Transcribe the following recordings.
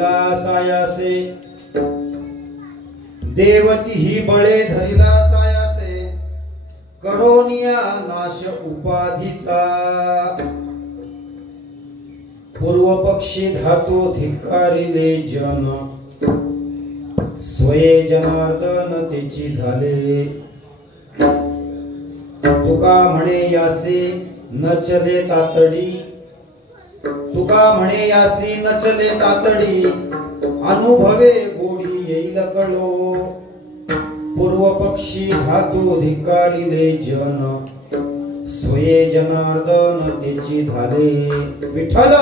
धरिला सायासे देवती ही बळे धरिला सायासे करोनिया नाश उपाधीचा पूर्व पक्षी धातू धिक्कारिले जन स्वये जनार्दन तेची झाले तुका म्हणे यासी नचले तातडी तुका म्हणे यासी नचले तातडी अनुभवे गोडी येईल कळो पूर्व पक्षी धातू धिक्कारिले जन स्वये जनार्दन तेची झाले विठ्ठल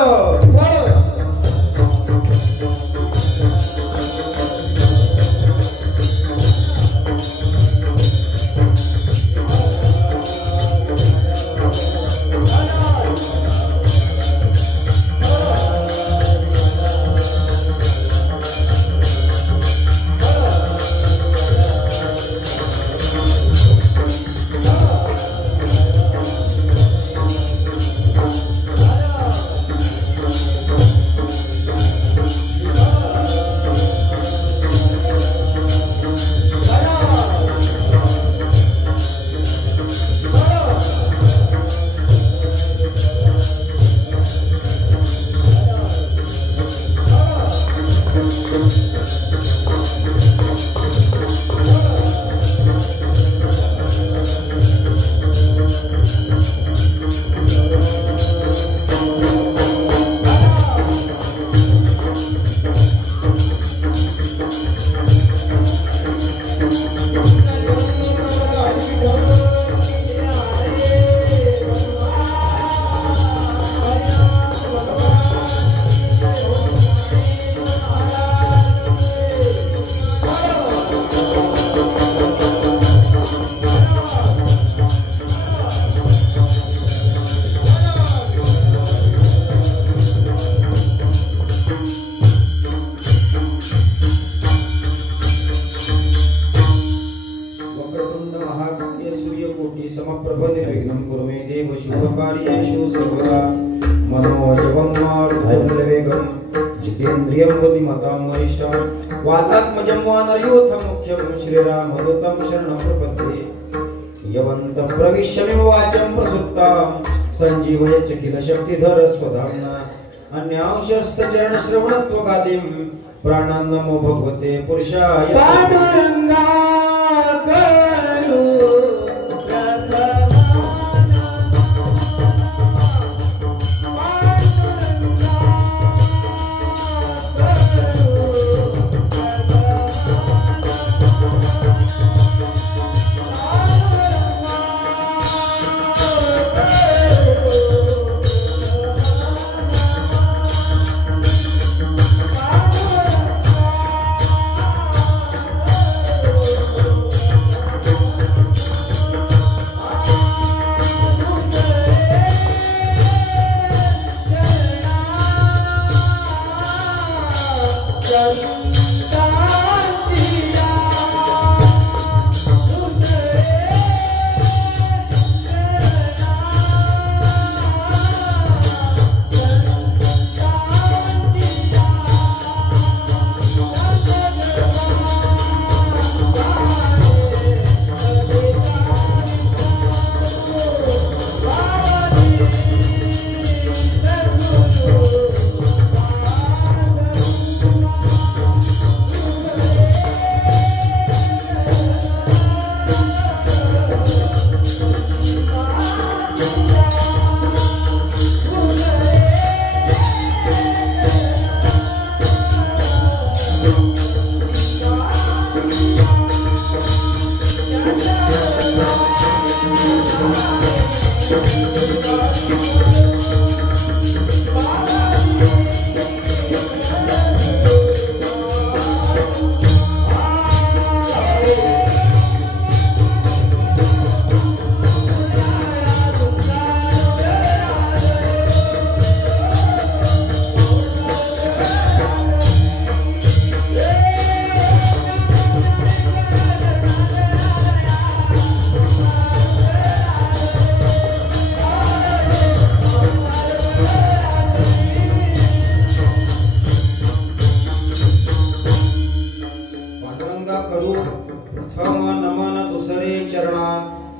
संजीवय चकिल शक्तिधर स्वधाम्ना अन्यांशस्त चरण श्रवणत्व गादिम प्राणान् नमो भगवते पुरुषाय पांडुरंगा करू प्रथम नमन दुसरे चरणा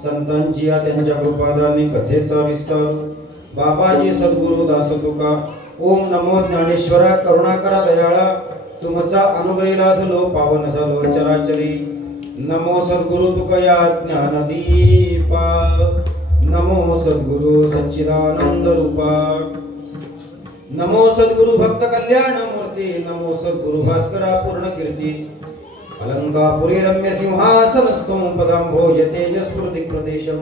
संतांची या त्यांच्या कृपादानी कथेचा विस्तार बाबाजी सद्गुरु दास तुका ओम नमो ज्ञानेश्वरा करुणाकरा दयाळा तुमचा अनुग्रही लाभलो पावन झालो चराचरी नमो सद्गुरु तुकया ज्ञानदीपा नमो सद्गुरु सच्चिदानंद रूपा नमो सद्गुरु भक्त कल्याण मूर्ती नमो सद्गुरु भास्करा पूर्ण कीर्ती अलंकापुरी रम्य सिंहासनस्थं पदांभोज तेजस्फुर्ति प्रदेशम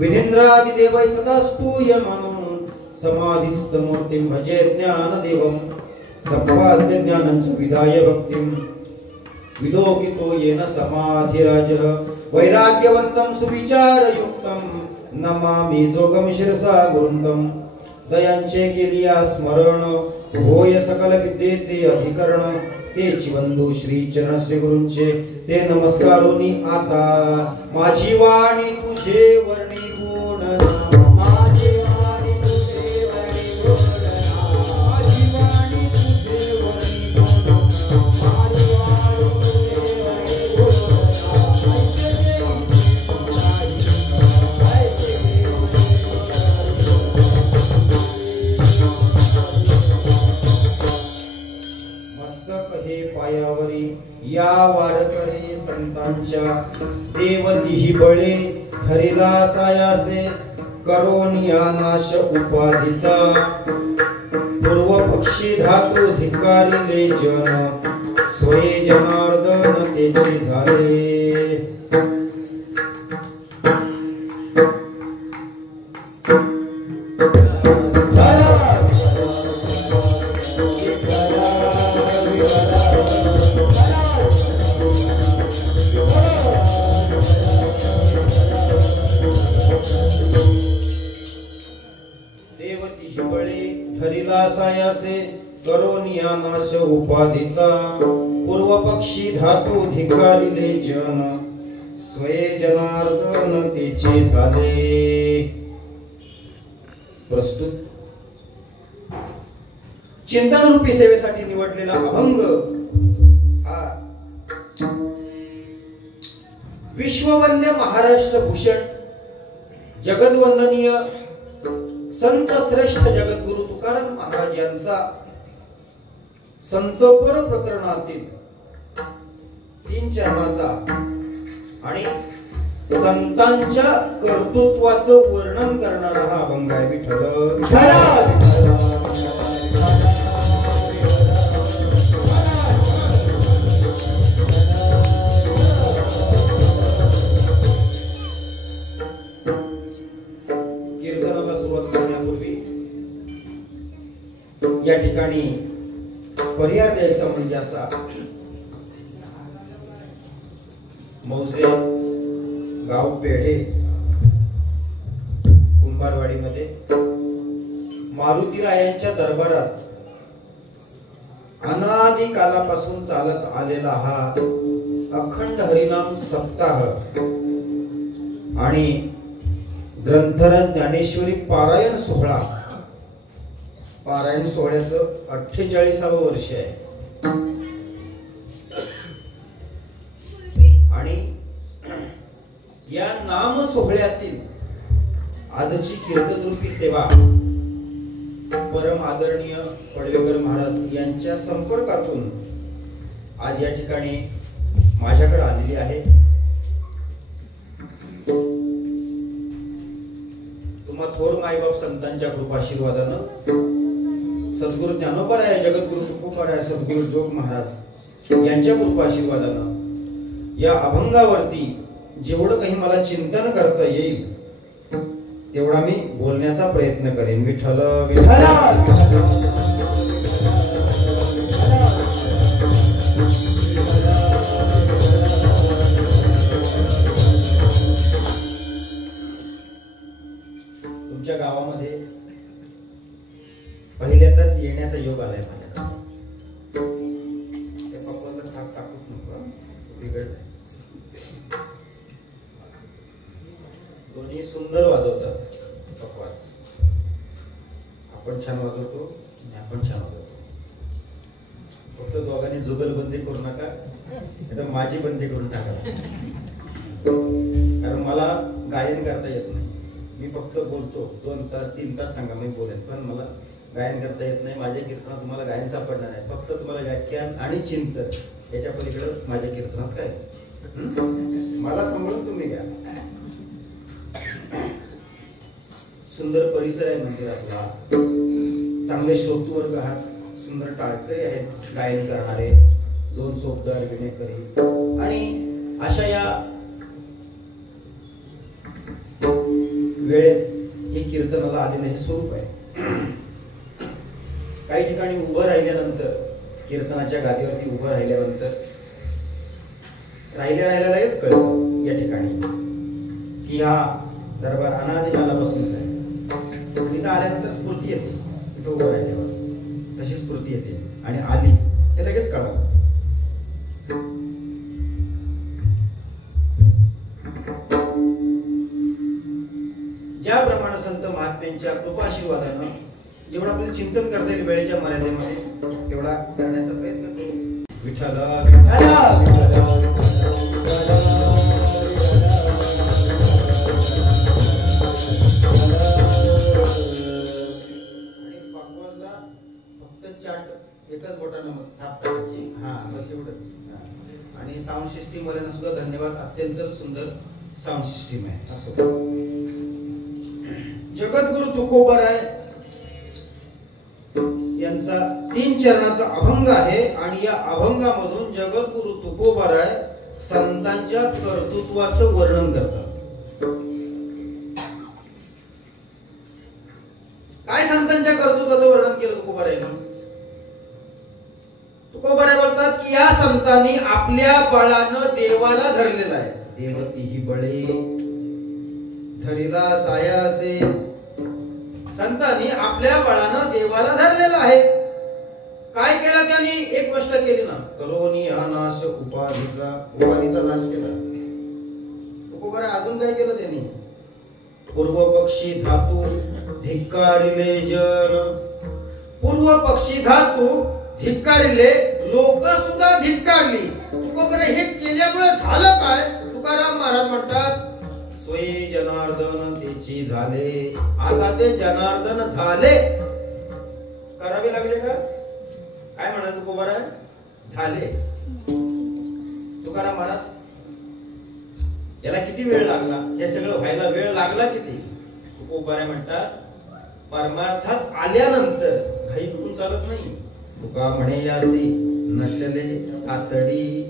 विधीन्द्रादिदेवै सदा स्तूयमानं समाधिस्थ मूर्तिं भजे ज्ञानदेवं संपाद्य ज्ञानं विदाय भक्तिं विलोकितो येन समाधिराजः वैराग्यवन्तं सुविचारयुक्तं नमामि जोगं शिरसा गुरुंतं दयांचे केलिया स्मरण होय सकल विद्येचे अधिकरण तेची बंधू श्री चरण श्री गुरूंचे ते नमस्कारोनी आता माझी वाणी तुझे वर्णी गुण माझी वाणी तुझे वर्णी गुण माझी वाणी तुझे वर्णी गुण माझी वाणी तुझे वर्णी पायावरी या वारकरी संतांच्या देवतीही बळे हरिला सायासे करोनिया नाश उपाधीचा पूर्व पक्षी धातू धिक्कारिले जन स्वये जनार्दन तेचे झाले करोनिया नाश उपाधीचा पूर्व पक्षी धातू धिक्कारिले जन स्वये जनार्दन तेचे झाले प्रस्तुत चिंतन रूपी सेवेसाठी निवडलेला अभंग हा विश्ववंद्य महाराष्ट्र भूषण जगद्वंदनीय संत श्रेष्ठ जगद्गुरु तुकाराम महाराज यांचा संतपर प्रकरणातील 3 चरणाचा आणि संतांच्या कर्तृत्वाचं वर्णन करणारा हा अभंग आहे विठ्ठल कीर्तनाला सुरुवात करण्यापूर्वी या ठिकाणी पर्याय द्यायचा म्हणजे असा मौजे गाव पेढे कुंभारवाडीमध्ये मारुतीरायांच्या दरबारात अनादी कालापासून चालत आलेला हा अखंड हरिनाम सप्ताह आणि ग्रंथराज ज्ञानेश्वरी पारायण सोहळा पारायण सोहळ्याचं 48वं वर्ष आहे आणि या नाम सोहळ्यातील आजची कीर्तनरूपी सेवा परम आदरणीय पडवेकर महाराज यांच्या संपर्कातून आज या ठिकाणी माझ्याकडे आलेली आहे तुम्हा थोर मायबाप संतांच्या कृपाशीर्वादानं सद्गुरु ज्ञानोबराय जगद्गुरु तुकोबराय सद्गुरु जोग महाराज यांच्या कृपाशीर्वादानं या अभंगावरती जेवढं काही मला चिंतन करता येईल तेवढा मी बोलण्याचा प्रयत्न करेन विठ्ठल विठ्ठल तुमच्या गावामध्ये पहिल्यांदाच येण्याचा योग आलाय माझ्या त्या पप्पाला थाप टाकूच नको बिघड दोन्ही सुंदर वाजवतात पप्पास आपण छान वाजवतो आणि आपण छान वाजवतो फक्त दोघांनी जुगलबंदी करू नका माझी बंदी करून टाका गायन करता येत नाही. मी फक्त बोलतो, 2 तास 3 तास सांगा मी बोलेन, पण मला गायन करता येत नाही. माझ्या कीर्तनात तुम्हाला गायन सापडणार नाही. फक्त तुम्हाला व्याख्यान आणि चिंतन, याच्या पलीकडे माझ्या कीर्तनात काय. मला सांभाळून तुम्ही घ्या. सुंदर परिसर आहे मंदिरातला, चांगले श्रोतवर्ग आहात, सुंदर टाळकरी आहेत गायन करणारे, 2 सोबदार विणेकरी, आणि अशा या वेळेत हे कीर्तनाला आलेलं हे स्वरूप आहे. काही ठिकाणी उभं राहिल्यानंतर, कीर्तनाच्या गादीवरती उभं राहिल्यानंतर राहिल्या लगेच कळतं या ठिकाणी की हा दरबार अनादी कालापासूनच आहे. तिथं आल्यानंतर स्फूर्ती येते, तिथं उभं राहिल्यावर तशी स्फूर्ती येते आणि आली हे लगेच कळलं. ज्याप्रमाणे संत महात्म्यांच्या कृपाशीर्वादानं जेवढं आपल्याला चिंतन करता येईल वेळेच्या मर्यादेमध्ये तेवढा करण्याचा प्रयत्न करू. विठ्ठल एकच बोटानं थाप टाकायची. हा बस एवढंच. आणि साऊंड सिस्टीम वाल्यांना सुद्धा धन्यवाद, अत्यंत सुंदर साऊंड सिस्टीम आहे. असो, जगद्गुरु तुकोबराय यांचा 3 चरणाचा अभंग आहे आणि या अभंगामधून जगद्गुरु तुकोबराय संतांच्या कर्तृत्वाचं वर्णन करतात. काय संतांच्या कर्तृत्वाचं वर्णन केलं तुकोबरायनं? तुकोबराय बोलतात की या संतांनी आपल्या बळानं देवाला धरलेला आहे. देवतीही बळे धरिला सायासे. संतांनी आपल्या बळानं देवाला धरलेला आहे. काय केलं त्यांनी? एक गोष्ट केली ना, करोनी हा नाश उपाधीचा नाश केला. तुकोबराय अजून काय केलं त्यांनी? पूर्व पक्षी धातू धिक्कारिले जन. पूर्व पक्षी धातू धिक्कारिले, लोक सुद्धा धिक्कारली. तुकोबराय हे केल्यामुळे झालं काय? तुकाराम महाराज म्हणतात, स्वयं जनार्दन त्याची झाले. आता ते जनार्दन झाले करावे लागले का? काय म्हणाल तुकोबराय? झाले. तुकाराम महाराज याला किती वेळ लागला? हे सगळं व्हायला वेळ लागला किती? तुकोबराय म्हणतात, परमार्थात आल्यानंतर घाई कुठून चालत नाही. तुका म्हणे यासी नचले आतडी.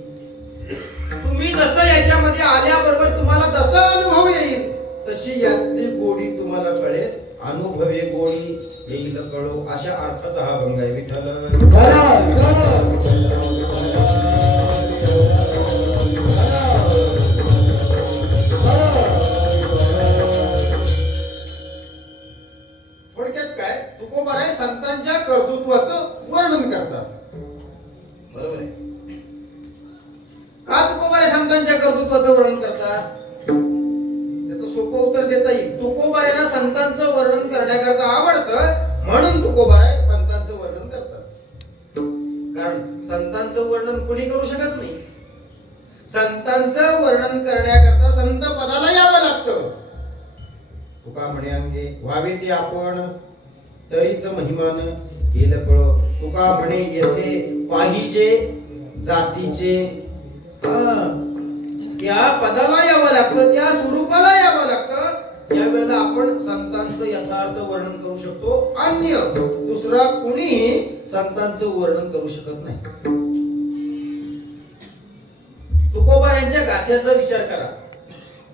तुम्ही जसं याच्यामध्ये आल्याबरोबर तुम्हाला जसा अनुभव येईल तशी यातली गोडी तुम्हाला कळेल. अनुभवे गोडी येईल कळो, अशा अर्थाचा हा अभंग आहे. विठ्ठल थोडक्यात काय, तुकोबराय संतांच्या कर्तृत्वाचं वर्णन करतात. बरोबर आहे. का तुकोबराय संतांच्या कर्तृत्वाचं वर्णन करतात? त्याचं सोपं उत्तर देता येईल. तुकोबरायला संतांचं वर्णन करण्याकरता आवडतं म्हणून तुकोबराय संतांचं वर्णन करतात. कारण संतांचं वर्णन कोणी करू शकत नाही. संतांचं वर्णन करण्याकरता संत पदाला यावं लागतं. तुका म्हणे अंगे व्हावे ते आपण तरीच महिमान गेलं कळ. तुका म्हणे येथे पाहिजे जातीचे. त्या पदाला यावं लागतं, त्या स्वरूपाला यावं लागतं. त्यावेळेला आपण संतांचं यथार्थ वर्णन करू शकतो. अन्य दुसरा कुणीही संतांचं वर्णन करू शकत नाही. तुकोबरायांच्या गाथ्याचा विचार करा.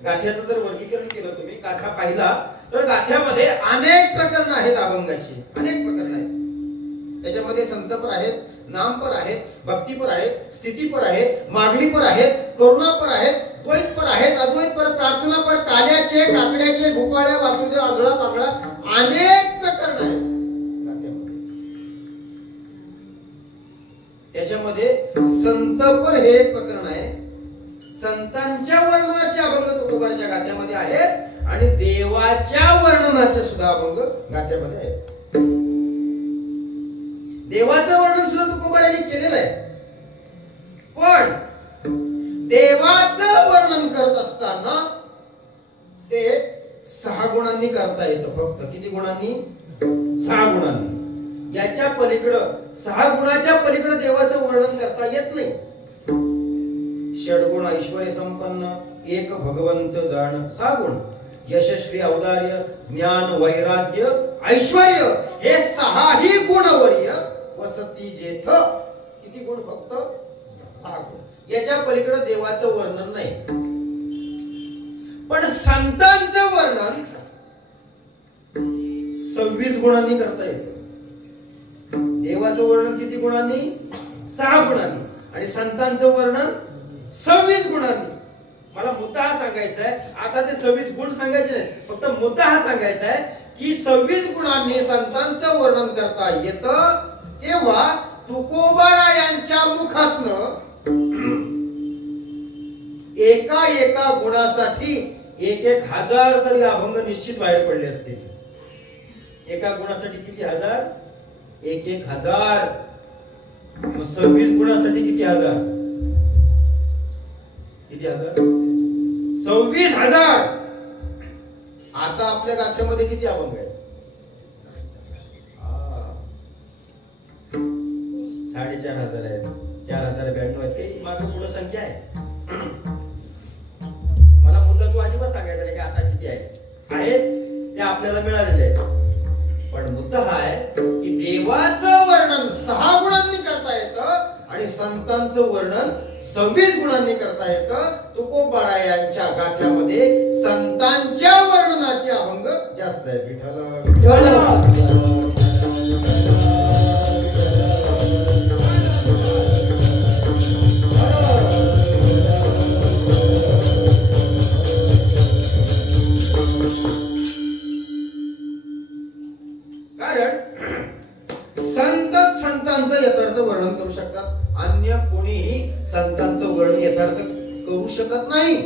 गाथ्याचं जर वर्गीकरण केलं तुम्ही, गाथा पाहिला तर गाथ्यामध्ये अनेक प्रकरणं आहेत अभंगाची. अनेक प्रकरणं आहेत. त्याच्यामध्ये संतपर आहेत, नामपर आहेत, भक्तीपर आहेत, स्थितीपर आहेत, मागणीपर आहेत, करुणापर आहेत, द्वैतपर आहेत, अद्वैतपर, प्रार्थनापर, काल्याचे, काकड्याचे, भूपाळ्या, वासुदेव, आंधळा, पांगळा, अनेक प्रकरणं आहेत. त्याच्यामध्ये संतपर हे एक प्रकरण आहे. संतांच्या वर्णनाचे अभंग तुकोबराच्या गाथ्यामध्ये आहेत आणि देवाच्या वर्णनाचे सुद्धा अभंग गाथ्यामध्ये आहेत. देवाचं वर्णन सुद्धा तुकोबरायांनी केलेलं आहे. पण देवाचं वर्णन करत असताना ते 6 गुणांनी करता येतं. फक्त किती गुणांनी? 6 गुणांनी. याच्या पलीकडं 6 गुणाच्या पलीकडे देवाचं वर्णन करता येत नाही. षडगुण ऐश्वर्य संपन्न, एक भगवंत जाण. 6 गुण यशस्वी, औदार्य, ज्ञान, वैराग्य, ऐश्वर्य हे 6ही गुणवर्य वसती जेथ. किती गुण? फक्त 6 गुण. याच्या पलीकडे देवाचं वर्णन नाही. पण संतांचं वर्णन 26 गुणांनी करता येतं. देवाचं वर्णन किती गुणांनी? 6 गुणांनी. आणि संतांचं वर्णन 26 गुणांनी. मला मुद्दा हा सांगायचा आहे. आता ते 26 गुण सांगायचे नाही, फक्त मुद्दा हा सांगायचा आहे की 26 गुणांनी संतांचं वर्णन करता येतं. तेव्हा तुकोबारायांच्या मुखातनं एका एका गुणासाठी 1,000 तरी अभंग निश्चित बाहेर पडले असते. एका गुणासाठी किती हजार? 1,000. 26 गुणासाठी किती हजार? किती हजार? 26,000. आता आपल्या गाथ्यामध्ये किती अभंग आहेत? 4,500 आहेत. 4,092 आहेत. ते मात्र पुढे संख्या आहे. मला मुद्दा तू अजिबात सांगायचा नाही की आता किती आहेत. ते आपल्याला मिळालेले आहेत. पण मुद्दा हा आहे की देवाचं वर्णन 6 गुणांनी करता येतं आणि संतांचं वर्णन 26 गुणांनी करता येतं. तुकोबारायांच्या गाथ्यामध्ये संतांच्या वर्णनाचे अभंग जास्त आहेत. विठ्ठल संतांचं यथार्थ वर्णन करू शकतात. अन्य कोणीही संतांचं वर्णन यथार्थ करू शकत नाही.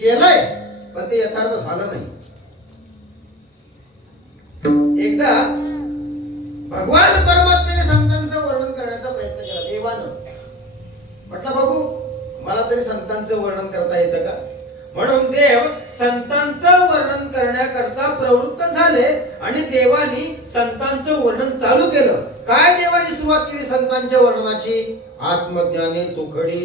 केलंय पण ते यथार्थ झालं नाही. एकदा भगवान परमात्म्याने संतांचं वर्णन करण्याचा प्रयत्न केला. देवानं म्हटलं बघू मला तरी संतांचं वर्णन करता येतं का? म्हणून देव संतांचं वर्णन करण्याकरता प्रवृत्त झाले आणि देवानी संतांचं वर्णन चालू केलं. काय देवानी सुरुवात केली संतांच्या वर्णनाची? आत्मज्ञाने चोखडी.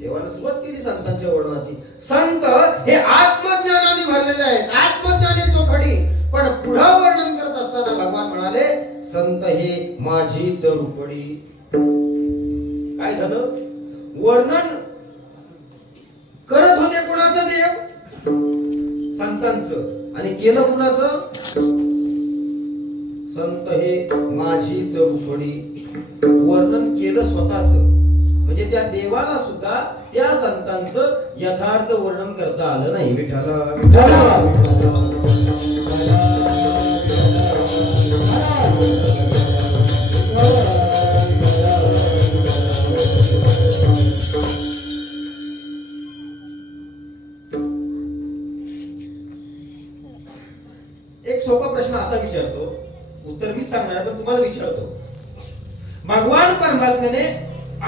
देवाने सुरुवात केली संतांच्या वर्णनाची. संत हे आत्मज्ञानाने भरलेले आहेत. आत्मज्ञाने चोखडी. पण पुढं वर्णन करत असताना भगवान म्हणाले संत हे माझीच रूपडी. काय झालं? वर्णन करत होते कुणाचं? देव संतांचं. आणि केलं कुणाचं? संत हे माझीच रूपडी. वर्णन केलं स्वतःच. म्हणजे त्या देवाला सुद्धा त्या संतांचं यथार्थ वर्णन करता आलं नाही. एक सोपा प्रश्न असा विचारतो, उत्तर मीच सांगणार पण तुम्हाला विचारतो. भगवान परमात्म्याने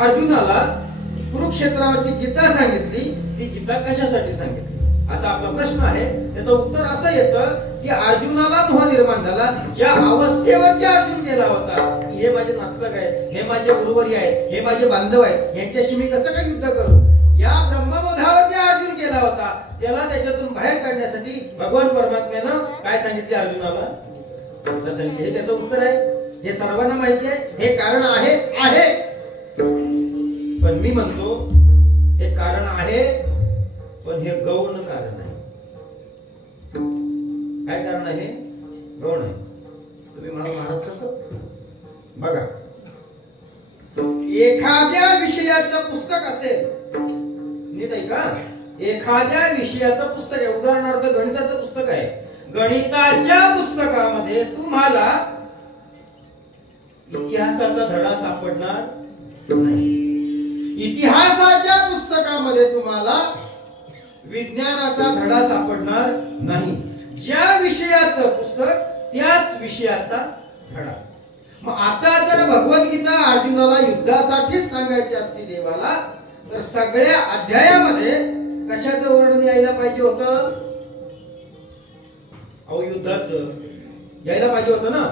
अर्जुनाला कुरुक्षेत्रावरती गीता सांगितली. ती गीता कशासाठी सांगितली असा आपला प्रश्न आहे. त्याचं उत्तर असं येतं की अर्जुनाला मोह निर्माण झाला. ज्या अवस्थेवरती अर्जुन गेला होता की हे माझे नातलग आहे, हे माझे गुरुवरी आहे, हे माझे बांधव आहे, यांच्याशी मी कसं काय युद्ध करू, या ब्रह्मबोधावरती अर्जुन गेला होता. त्याला त्याच्यातून बाहेर काढण्यासाठी भगवान परमात्म्यानं काय सांगितले अर्जुनाला? हे त्याचं उत्तर आहे. हे सर्वांना माहिती आहे. हे कारण आहे. पण मी म्हणतो हे कारण आहे पण हे गौण कारण आहे. काय कारण आहे? गौण आहे. तुम्ही म्हणाल महाराज कसं? बघा, एखाद्या विषयाचं पुस्तक असेल, नीट आहे का? एखाद्या विषयाचं पुस्तक आहे, उदाहरणार्थ गणिताचं पुस्तक आहे. गणिताच्या पुस्तकामध्ये तुम्हाला इतिहासाचा धडा सापडणार नाही. इतिहासाच्या पुस्तकामध्ये तुम्हाला विज्ञानाचा धडा सापडणार नाही. ज्या विषयाचं पुस्तक त्याच विषयाचा धडा. मग आता जर भगवद्गीता अर्जुनाला युद्धासाठीच सांगायची असती देवाला, तर सगळ्या अध्यायामध्ये कशाचं वर्णन यायला पाहिजे होतं? अहो युद्धाचं यायला पाहिजे होतं ना.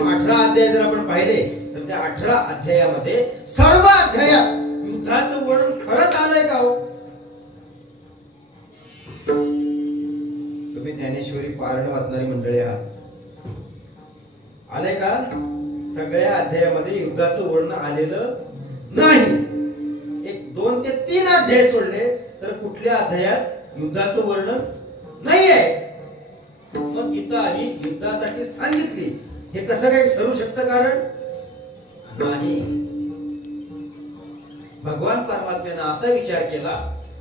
18 अध्याय जर आपण पाहिले तर त्या 18 अध्यायामध्ये सर्व अध्यायात युद्धाचं वर्णन खरंच आलंय का हो? तुम्ही ज्ञानेश्वरी पारायण वाचणारी मंडळी आहात, आलंय का? सगळ्या अध्यायामध्ये युद्धाचं वर्णन आलेलं नाही. 1, 2 ते 3 अध्याय सोडले तर कुठल्या अध्यायात युद्धाचं वर्णन नाहीये. मग तिथं आधी युद्धासाठी सांगितली. हे कसं काय ठरू शकतं? कारण नाही, भगवान परमात्म्याने असा विचार केला,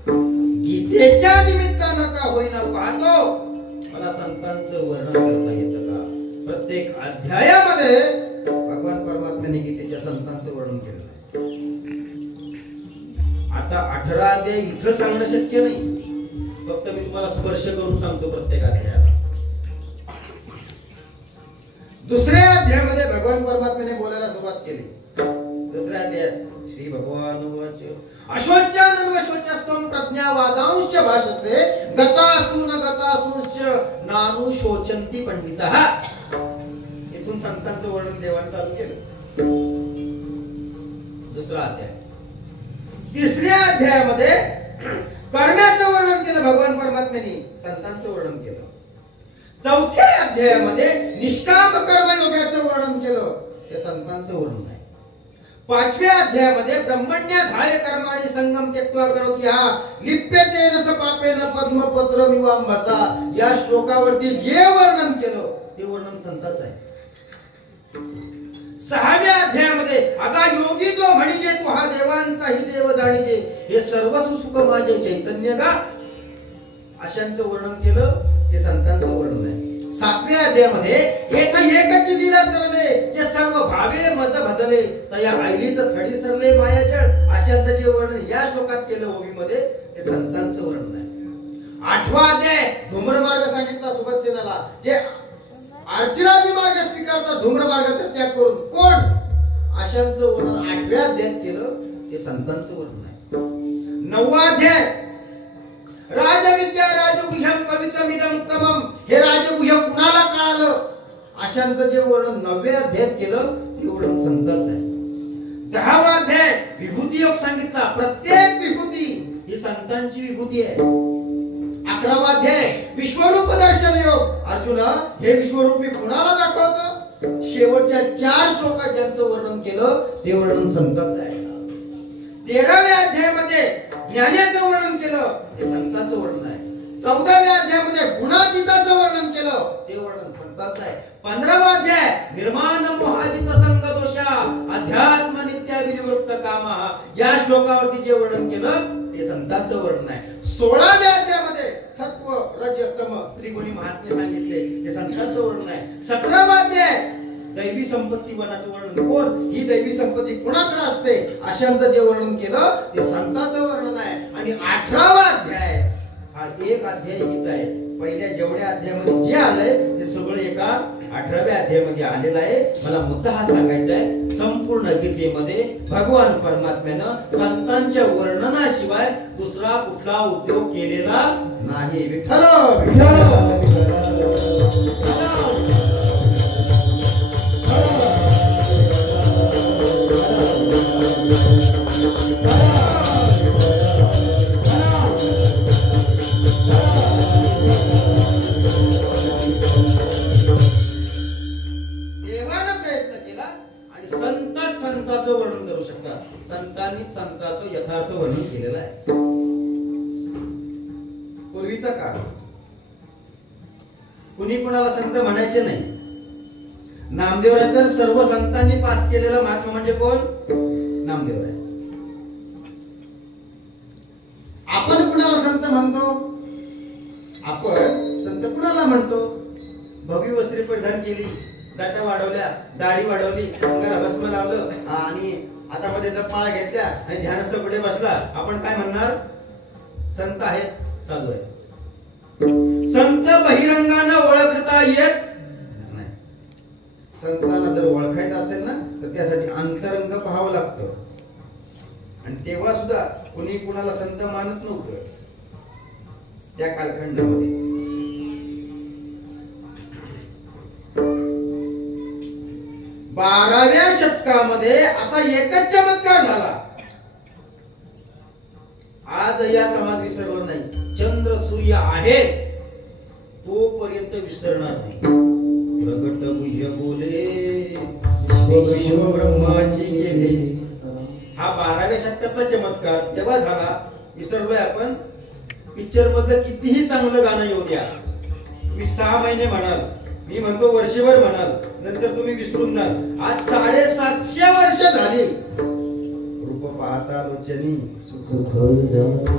गीतेच्या निमित्तानं का होईना पाहतो मला संतांचं वर्णन करता येतं का? प्रत्येक अध्यायामध्ये भगवान परमात्म्याने गीतेच्या संतांचं वर्णन केलं आहे. आता 18 अध्याय इथं सांगणं शक्य नाही, फक्त मी तुम्हाला स्पर्श करून सांगतो प्रत्येक अध्यायाला. दुसऱ्या अध्यायामध्ये भगवान परमात्म्याने बोलायला सुरुवात केली. दुसऱ्या अध्यायात श्री भगवान अशोच्यानन्वशोचस्तम प्रज्ञावादांश भाषसे गतासून नानु शोचंती पंडितः. इथून संतांचं वर्णन देवाने चालू केलं. दुसरा अध्याय. तिसऱ्या अध्यायामध्ये कर्माचं वर्णन केलं भगवान परमात्म्याने, संतांचं वर्णन केलं. चौथ्या अध्यायामध्ये निष्काम कर्मयोगाचं वर्णन केलं, ते संतांचं वर्णन आहे. 5व्या अध्यायामध्ये ब्रह्मण्याधाय कर्माणि संगम त्यक्त्वा करोति हा लिप्यतेन स पापेन पद्मपत्रमिवांभसा. या श्लोकावरती जे वर्णन केलं ते वर्णन संतांचं आहे. 6व्या अध्यायामध्ये अगा योगी जो म्हणजे तो हा देवांचाही देव जाणीते हे सर्व सुख माझे चैतन्य गा. अशांचं वर्णन केलं, ते संतांचं वर्णन आहे. 7व्या अध्यायामध्ये येथे एकच लीला तरले जे सर्व भावे मज भजले तया आईलीचं थडी सरले मायाजळ. अशांचं जे वर्णन या श्लोकात केलं ओवीमध्ये, ते संतांचं वर्णन आहे. 8वा अध्याय धूम्रमार्ग सांगितला सुभद्सेनाला, जे अर्चनादी मार्ग स्वीकारता धूम्रमार्गाचा त्याग करून कोण, अशांचं वर्णन 8व्या अध्यायात केलं, ते संतांचं वर्णन आहे. 9वा अध्याय राजविद्या राजगुह्यम पवित्रमिदम उत्तमम. हे राजगुह्य कुणाला कळालं, अशांचं जे वर्णन 9व्या अध्यायात केलं, ते वर्णन संतांचं आहे. 10वा अध्याय विभूती योग सांगितला. प्रत्येक विभूती ही संतांची विभूती आहे. 11वा अध्याय विश्वरूप दर्शन योग. अर्जुन, हे विश्वरूप मी कुणाला दाखवतो? शेवटच्या 4 श्लोकात ज्यांचं वर्णन केलं, ते वर्णन संतांचं आहे. 13व्या अध्यायामध्ये ज्ञानाचं वर्णन केलं, ते संतांचं वर्णन आहे. 14व्या अध्यायामध्ये गुणातीताचं वर्णन केलं, ते वर्णन संतांचं आहे. 15वा अध्याय निर्माण मोहाजित संग दोषा अध्यात्म नित्या विनिवृत्त कामा. या श्लोकावरती जे वर्णन केलं, ते संतांचं वर्णन आहे. 16व्या अध्यायामध्ये सत्व रज तम त्रिगुणी महात्म्य सांगितले, ते संतांचं वर्णन आहे. 17वा अध्याय दैवी संपत्ती वनाचं वर्णन. कोण ही दैवी संपत्ती कोणाकडे असते, अशांचं जे वर्णन केलं, ते संतांचं वर्णन आहे. आणि 18वा अध्याय हा एक अध्याय गीता आहे. पहिल्या जेवढ्या अध्यायामध्ये जे आलंय, ते सगळं एका 18व्या अध्यायामध्ये आलेलं आहे. मला मुद्दा हा सांगायचा आहे, संपूर्ण गीतेमध्ये भगवान परमात्म्यानं संतांच्या वर्णनाशिवाय दुसरा कुठला उद्योग केलेला नाही. विठ्ठल संतांचं वर्णन करू शकतात. संतांनी संतांचं यथार्थ वर्णन केलेलं आहे. पूर्वीचा काळ कुणी कुणाला संत म्हणायचे नाही. नामदेवराय तर सर्व संतांनी पास केलेला महात्मा म्हणजे कोण? नामदेवराय. आपण कुणाला संत म्हणतो? आपण संत कुणाला म्हणतो? भगवी वस्त्री परिधान केली, दाटा वाढवल्या, दाढी वाढवली, अंगाला भस्म लावलं आणि हातामध्ये जपमाळा घेतल्या आणि ध्यानस्थ पुढे बसला, आपण काय म्हणणार? संत आहेत, चालू आहे. संत बहिरंगाने ओळखता येत नाही. संतांना जर ओळखायचं असेल ना, तर त्यासाठी अंतरंग पाहावं लागतं. आणि तेव्हा सुद्धा कुणी कुणाला संत मानत नव्हतं त्या कालखंडामध्ये. 12व्या शतकामध्ये असा एकच चमत्कार झाला. आज या समाज विसरला नाही. चंद्र सूर्य आहे तोपर्यंत विसरणार नाही. प्रगट बुझ्य बोले विश्व ब्रह्माची गेले. हा 12व्या शतकातला चमत्कार तेव्हा झाला. विसरलोय आपण. पिक्चर मधलं कितीही चांगलं गाणं येऊ द्या, तुम्ही 6 महिने म्हणाल, मी म्हणतो वर्षभर म्हणाल, नंतर तुम्ही विसरून जाल. आज 750 वर्ष झाली. रूप पाहता लोचनी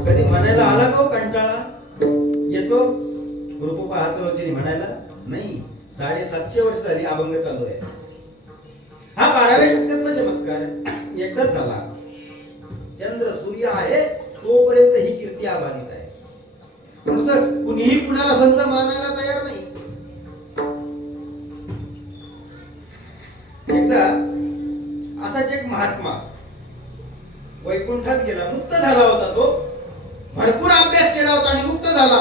कधी म्हणायला आला का कंटाळा येतो? रूप पाहता लोचनी म्हणायला नाही. 750 वर्ष झाली अभंग चालू आहे. हा 12व्या शतकातला चमत्कार एकदाच झाला. चंद्र सूर्य आहे तोपर्यंत ही कीर्ती आभारित आहे. म्हणून कुणीही कुणाला संत मानायला तयार नाही. एकदा असाच एक महात्मा वैकुंठात गेला. मुक्त झाला होता तो. भरपूर अभ्यास केला होता आणि मुक्त झाला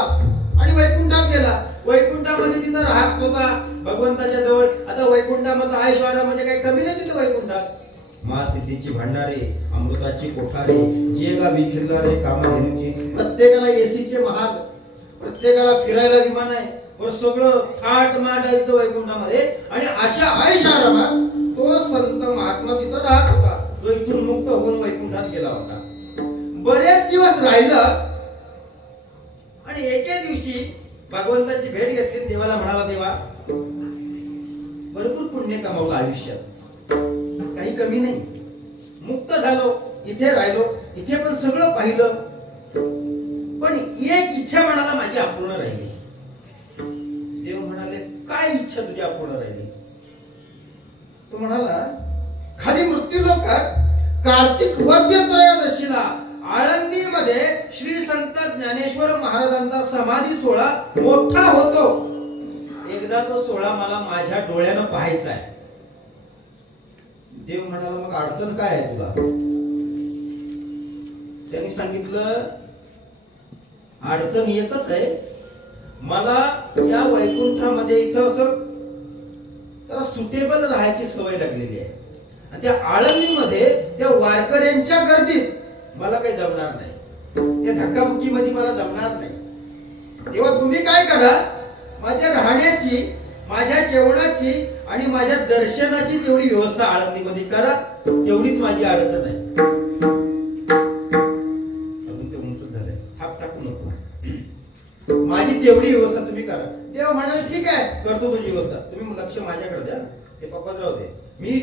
आणि वैकुंठात गेला. वैकुंठामध्ये तिथं राहत होता भगवंताच्या जवळ. आता वैकुंठामध्ये ऐश्वर्या म्हणजे काही कमी नाही तिथं वैकुंठात. महासिद्धीची भांडारे, अमृताची कोठारे, जेगा विखिरणारे कामधेनूची, प्रत्येकाला एसीचे महाल, प्रत्येकाला फिरायला विमान आहे, व सगळं थाट माट आहे तिथं वैकुंठामध्ये. आणि अशा ऐशारामात तो संत महात्मा तिथं राहत होता. तो इथून मुक्त होऊन वैकुंठात गेला होता. बरेच दिवस राहिलं आणि एके दिवशी भगवंताची भेट घेतली. देवाला म्हणाला, देवा भरपूर पुण्य कमावलं आयुष्यात, काही कमी नाही. मुक्त झालो, इथे राहिलो, इथे पण सगळं पाहिलं, पण एक इच्छा म्हणाला माझी अपूर्ण राहिली. देव म्हणाले, काय इच्छा तुझी अपूर्ण राहिली? तो म्हणाला, खाली मृत्यू लोकात कार्तिक वद्य त्रयोदशीला आळंदीमध्ये श्री संत ज्ञानेश्वर महाराजांचा समाधी सोहळा मोठा होतो. एकदा तो सोहळा मला माझ्या डोळ्यानं पाहायचा आहे. देव म्हणाला, मग अडचण काय आहे तुला? त्यांनी सांगितलं, अडचण एकच आहे, मला या वैकुंठामध्ये इथं असं त्याला सुटेबल राहायची सवय लागलेली आहे. आणि त्या आळंदीमध्ये त्या वारकऱ्यांच्या गर्दीत मला काही जमणार नाही. त्या धक्काबुक्कीमध्ये मला जमणार नाही. तेव्हा तुम्ही काय करा, माझ्या राहण्याची, माझ्या जेवणाची आणि माझ्या दर्शनाची तेवढी व्यवस्था आळंदीमध्ये करा. तेवढीच माझी अडचण आहे. अजून ते उंच झालंय, हात टाकू नको. माझी तेवढी व्यवस्था तुम्ही करा. देव म्हणाले, ठीक आहे, करतो तुझी व्यवस्था. तुम्ही लक्ष माझ्याकडे द्या. ते पप्पाच राहू दे, मी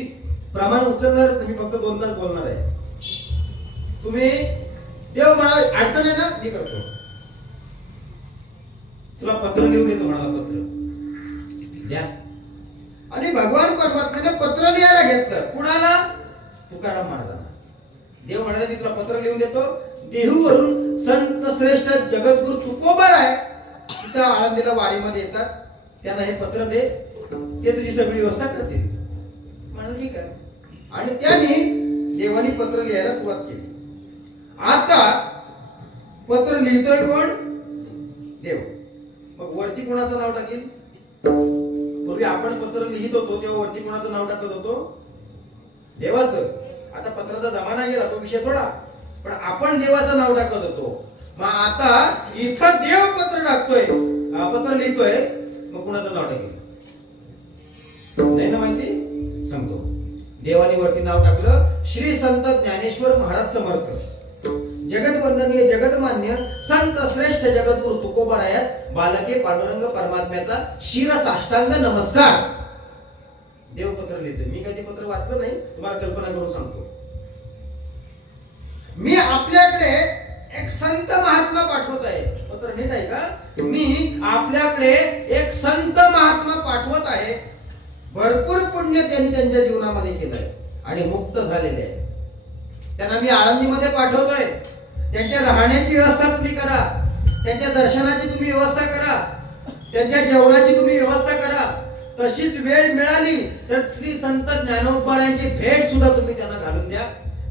प्रमाण उचलणार, तुम्ही फक्त 2 तास बोलणार आहे. तुम्ही देव म्हणाले, अडचण आहे ना, मी करतो. तुला पत्र लिहून देतो म्हणाला. पत्र द्या. आणि भगवान परमात्म्याने पत्र लिहायला घेतलं. कुणाला? तुकाराम महाराजांना. देव म्हणाले, मी तुला पत्र लिहून देतो. देहूवरून संत श्रेष्ठ जगद्गुरु तुकोबार आहे, तिथं आळंदीला वारीमध्ये येतात, त्यांना हे पत्र दे, ते तुझी सगळी व्यवस्था करतील. म्हणून ठीक आहे. आणि त्यांनी देवानी पत्र लिहायला सुरुवात केली. आता पत्र लिहितोय कोण? देव. मग वरती कोणाचं नाव टाकेल? पूर्वी आपण पत्र लिहित होतो तेव्हा वरती कोणाचं नाव टाकत होतो? देवाचं. आता पत्राचा जमाना गेला, तो विषय सोडा, पण आपण देवाचं नाव टाकत होतो. मग आता इथं देव पत्र टाकतोय, पत्र लिहितोय, मग कुणाचं नाव टाकेल? नाही ना माहिती? सांगतो. देवाने वरती नाव टाकलं, श्री संत ज्ञानेश्वर महाराज समर्थ, जगदवंदनीय जगदमान्य संत श्रेष्ठ जगद्गुरु तुकोबारायास बालके पांडुरंग परमात्म्याचा शिर साष्टांग नमस्कार. देव पत्र लिहितोय. मी काही पत्र वाचलं नाही, तुम्हाला कल्पना करून सांगतो. मी आपल्याकडे एक संत महात्मा पाठवत आहे. पत्र नीट आहे का? मी आपल्याकडे एक संत महात्मा पाठवत आहे. भरपूर पुण्य त्यांनी त्यांच्या जीवनामध्ये केलंय आणि मुक्त झालेले आहे. त्यांना मी आळंदीमध्ये पाठवतोय. त्यांच्या राहण्याची व्यवस्था तुम्ही करा, त्यांच्या दर्शनाची तुम्ही व्यवस्था करा, त्यांच्या जेवणाची तुम्ही व्यवस्था करा. तशीच वेळ मिळाली तर श्री संत ज्ञानोबारायांची भेट सुद्धा तुम्ही त्यांना घालून द्या.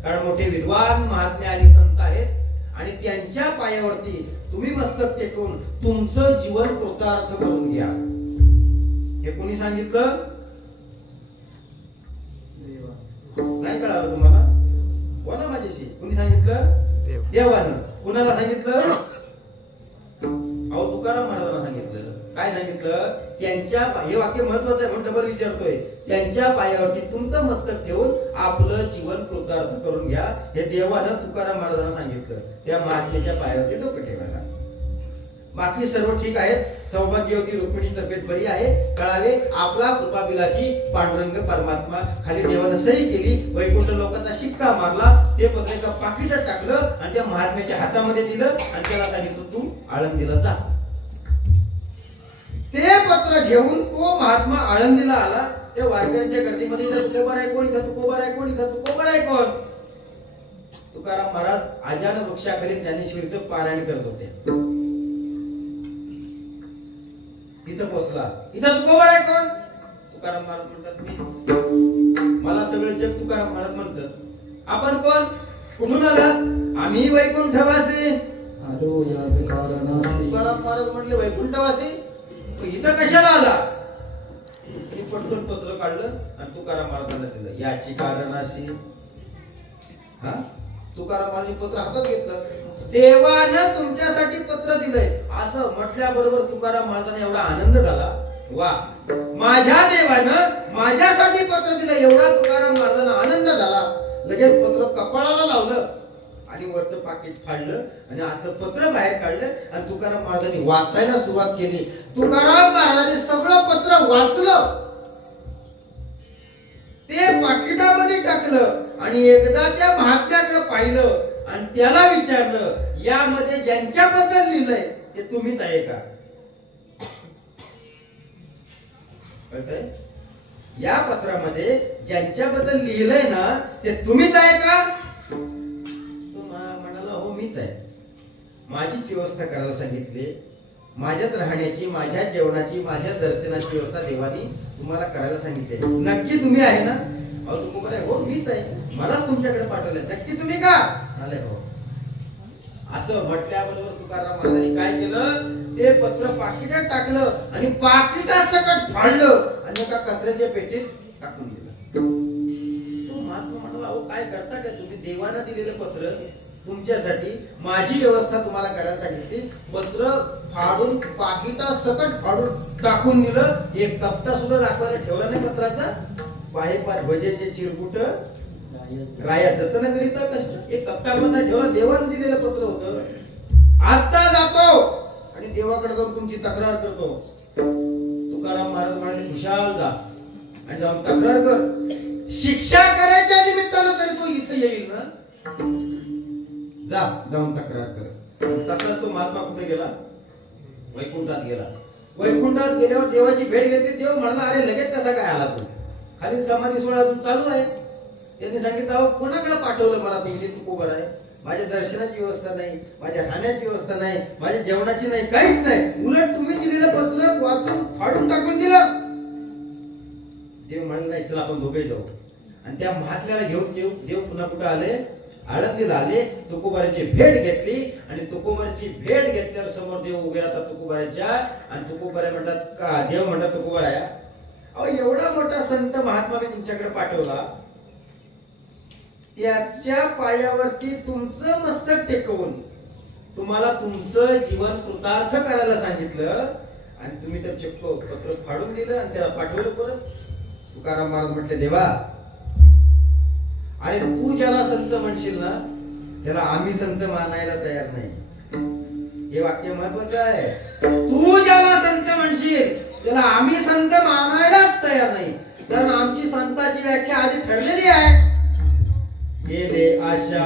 कारण मोठे विद्वान महात्मे आणि संत आहेत आणि त्यांच्या पायावरती तुम्ही मस्तक टेकवून तुमचं जीवन कृतार्थ करून घ्या. हे कोणी सांगितलं? नाही कळालं तुम्हाला? बोला माझ्याशी. कोणी सांगितलं? देवानं. कुणाला सांगितलं? अहो तुकाराम महाराजांना सांगितलं. काय सांगितलं? त्यांच्या, हे वाक्य महत्वाचं आहे म्हणून डबल विचारतोय, त्यांच्या पायावरती तुमचं मस्तक ठेवून आपलं जीवन कृतार्थ करून घ्या. हे देवानं तुकाराम महाराजांना सांगितलं. त्या महात्म्याच्या पायावरती डोकं ठेवायला. बाकी सर्व ठीक आहेत. सौभाग्यवती रुक्मिणी तब्येत बरी आहे. कळावे आपला कृपाविलासी पांडुरंग परमात्मा. खाली देवानं सही केली, वैकुंठ लोकांचा शिक्का मारला, ते पत्र एका पाकिटात टाकलं आणि त्या महात्म्याच्या हातामध्ये दिलं आणि त्याला सांगितलं तू आळंदीला जा. ते पत्र घेऊन तो महात्मा आळंदीला आला. त्या वारकऱ्यांच्या गर्दीमध्ये इथं तुकोबार आहे कोण, इथं तुकोबार आहे कोण, इथं तुकोबार आहे कोण. तुकाराम महाराज आजान वृक्षाखाली ज्ञानेश्वरीचं पारायण करत होते. इथं पोहोचला, इथं तुकोबार आहे कोण. तुकाराम महाराज म्हणतात मी. मला सगळे जग तुकाराम महाराज म्हणतात. आपण कोण, कुठून आलात? आम्ही वैकुंठवासी. तुकाराम महाराज म्हटले वैकुंठवासी, इथं कशाला आला? पटकन पत्र काढलं आणि तुकाराम महाराजांना दिलं. याची कारण अशी. तुकाराम महाराज पत्र हातात घेतलं. देवानं तुमच्यासाठी पत्र दिलंय असं म्हटल्याबरोबर तुकाराम महाराजांना एवढा आनंद झाला. वा, माझ्या देवानं माझ्यासाठी पत्र दिलं, एवढा तुकाराम महाराजांना आनंद झाला. लगेच पत्र कपाळाला लावलं आणि वरचं पाकिट फाडलं आणि आतलं पत्र बाहेर काढलं आणि तुकाराम महाराजांनी वाचायला सुरुवात केली. तुकाराम महाराजांनी सगळं पत्र वाचलं, ते पाकिटामध्ये टाकलं आणि एकदा त्या महात्म्याकडे पाहिलं आणि त्याला विचारलं, यामध्ये ज्यांच्याबद्दल लिहिलंय ते तुम्हीच आहे का? या पत्रामध्ये ज्यांच्याबद्दल लिहिलंय ना ते तुम्हीच आहे का? हो मीच आहे. माझीच व्यवस्था करायला सांगितली, माझ्यात राहण्याची, माझ्या जेवणाची, माझ्या दर्शनाची व्यवस्था देवानी तुम्हाला करायला सांगितली. नक्की तुम्ही आहे ना? अहो तुकोबार आहे. हो मीच आहे, मलाच तुमच्याकडे पाठवलंय. नक्की तुम्ही का आले? हो. असं म्हटल्याबरोबर तुकाराम महाराजांनी काय केलं, ते पत्र पाकिटात टाकलं आणि पाकिटात सकट फाडलं आणि एका कचऱ्याच्या पेटीत टाकून दिलं. तो महात्मा म्हणाला, अहो काय करता का तुम्ही? देवानं दिलेलं पत्र तुमच्यासाठी, माझी व्यवस्था तुम्हाला करायला सांगितली, पत्र फाडून पाकिटात सकट फाडून टाकून दिलं. एक तक्ता सुद्धा दाखवायला ठेवला नाही पत्राचा. पाहे पाच भजेचे चिरकुट राया जतन करीत कष्ट. एक तक्ता पण नाही ठेवला. देवाने दिलेलं पत्र होतं. आता जातो आणि देवाकडे जाऊन तुमची तक्रार करतो. तुकाराम महाराज म्हणाले खुशाल जा आणि जाऊन तक्रार कर. शिक्षा करायच्या निमित्तानं तरी तो इथे येईल ना. जा, जाऊन तक्रार कर. तसा तो महात्मा कुठे गेला? वैकुंठात गेला. वैकुंठात गेल्यावर देवाची भेट घेतली. देव म्हणाला, अरे लगेच कसा काय आला तू? खाली समाधी सोहळा अजून चालू आहे. त्यांनी सांगितलं, अहो कोणाकडे पाठवलं मला तुम्ही? तुकोबार आहे. माझ्या दर्शनाची व्यवस्था नाही, माझ्या राहण्याची व्यवस्था नाही, माझ्या जेवणाची नाही, काहीच नाही. उलट तुम्ही दिलेलं पत्र वाचून फाडून टाकून दिलं. देव म्हणाले, नाही चला आपण दोघे जाऊ. आणि त्या महात्म्याला घेऊन देव पुन्हा कुठे आले? आळंदीला आले. तुकोबाराची भेट घेतली आणि तुकोबाराची भेट घेतल्यावर समोर देव उभे राहतात तुकोबाराच्या. आणि तुकोबारा म्हणतात का? देव म्हणतात तुकोबारा, अहो एवढा मोठा संत महात्मा मी तुमच्याकडे पाठवला, त्याच्या पायावरती तुमचं मस्तक टेकवून तुम्हाला तुमचं जीवन कृतार्थ करायला सांगितलं आणि तुम्ही तर चक्क पत्र फाडून दिलं आणि त्याला पाठवलं परत. तुकाराम महाराज म्हटले, देवा अरे तू ज्याला संत म्हणशील ना त्याला आम्ही संत मानायला तयार नाही. हे वाक्य महत्वाचं आहे. तू ज्याला संत म्हणशील त्याला आम्ही संत मानायलाच तयार नाही, कारण आमची संताची व्याख्या आधी ठरलेली आहे. गेले आशा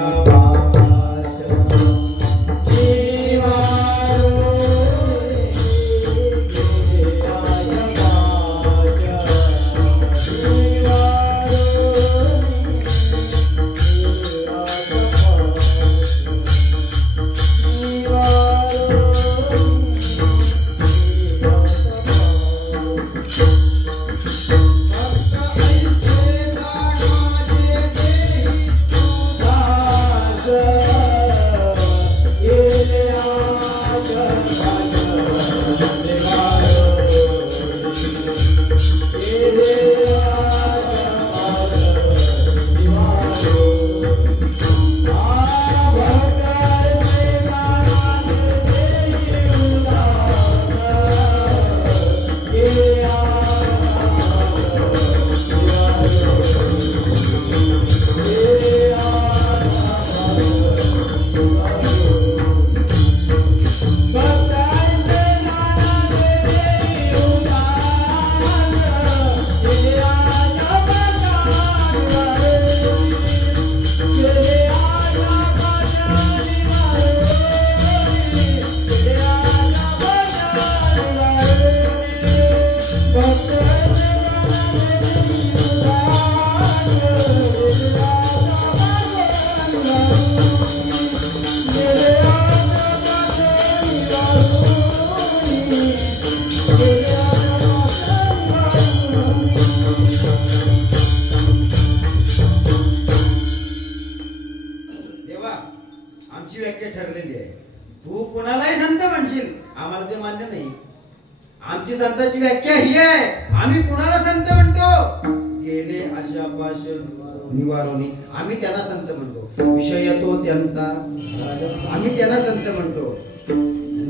आमची व्याख्या ठरलेली आहे. तू कोणालाही संत म्हणशील, आम्हाला ते मान्य नाही. आमची संतांची व्याख्या ही आहे, आम्ही कुणाला संत म्हणतो? गेले आशापाश निवारोनी, आम्ही त्यांना संत म्हणतो. विषय येतो त्यांचा, आम्ही त्यांना संत म्हणतो.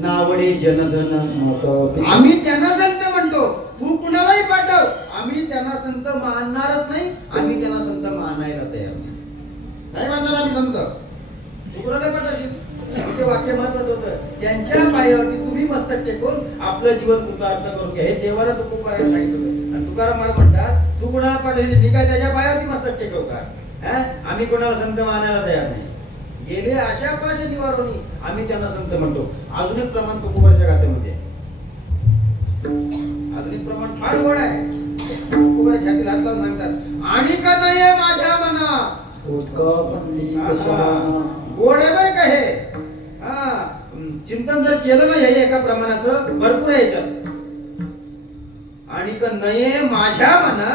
नावडे जनधन, आम्ही त्यांना संत म्हणतो. तू कुणालाही पाठव, आम्ही त्यांना संत मानणारच नाही. आम्ही त्यांना संत मानायला तयार नाही मानणार आम्ही संत. तू कुणाला पाठवशील? ते वाक्य महत्वाचं होतं. त्यांच्या पायावरती तुम्ही मस्तक टेकून आपलं जीवन कृतार्थ करून घ्या, हे देवाला तुकोबारायला सांगितलं. आणि तुकाराम महाराज म्हणतात, तू कुणाला पाठवशील? मी काय त्याच्या पायावरती मस्तक टेकव का? आम्ही कोणाला संत मानायला तयार नाही. गेले आशापाश निवारोनी, आम्ही त्यांना संत म्हणतो. अजून एक प्रमाण तुकोबाराच्या गाथेमध्ये, अजून एक प्रमाण फार गोड आहे. तुकोबारा छातीला हात लावून सांगतात, आणि का नाही माझ्या मना गोड आहे बरं का हे. चिंतन जर केलं ना हे एका प्रमाणाचं, भरपूर आहे याच्यात. आणि का नये माझ्या मना,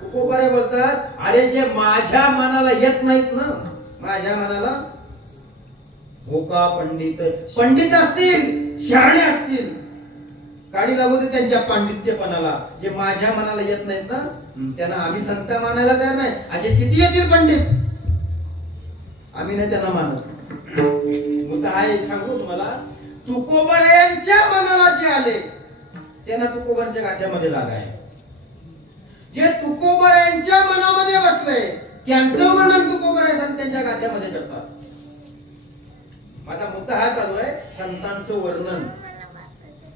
तुकोबारा बोलतात, अरे जे माझ्या मनाला येत नाहीत ना, माझ्या मनाला हो का पंडित, पंडित असतील, शहाणे असतील, काढी लागू दे त्यांच्या पांडित्यपणाला. जे माझ्या मनाला येत नाहीत ना, त्यांना आम्ही संत मानायला तयार नाही. असे किती येतील पंडित, आम्ही नाही त्यांना मानत. मुद्दा हा एक सांगू तुम्हाला, तुकोबारायांच्या मनाला जे आले त्यांना तुकोबारांच्या गाठ्यामध्ये जागा आहे. जे तुकोबारायांच्या मनामध्ये बसले त्यांचं वर्णन तुकोबारा त्यांच्या गाठ्यामध्ये करतात. माझा मुद्दा हा चालू आहे, संतांचं वर्णन.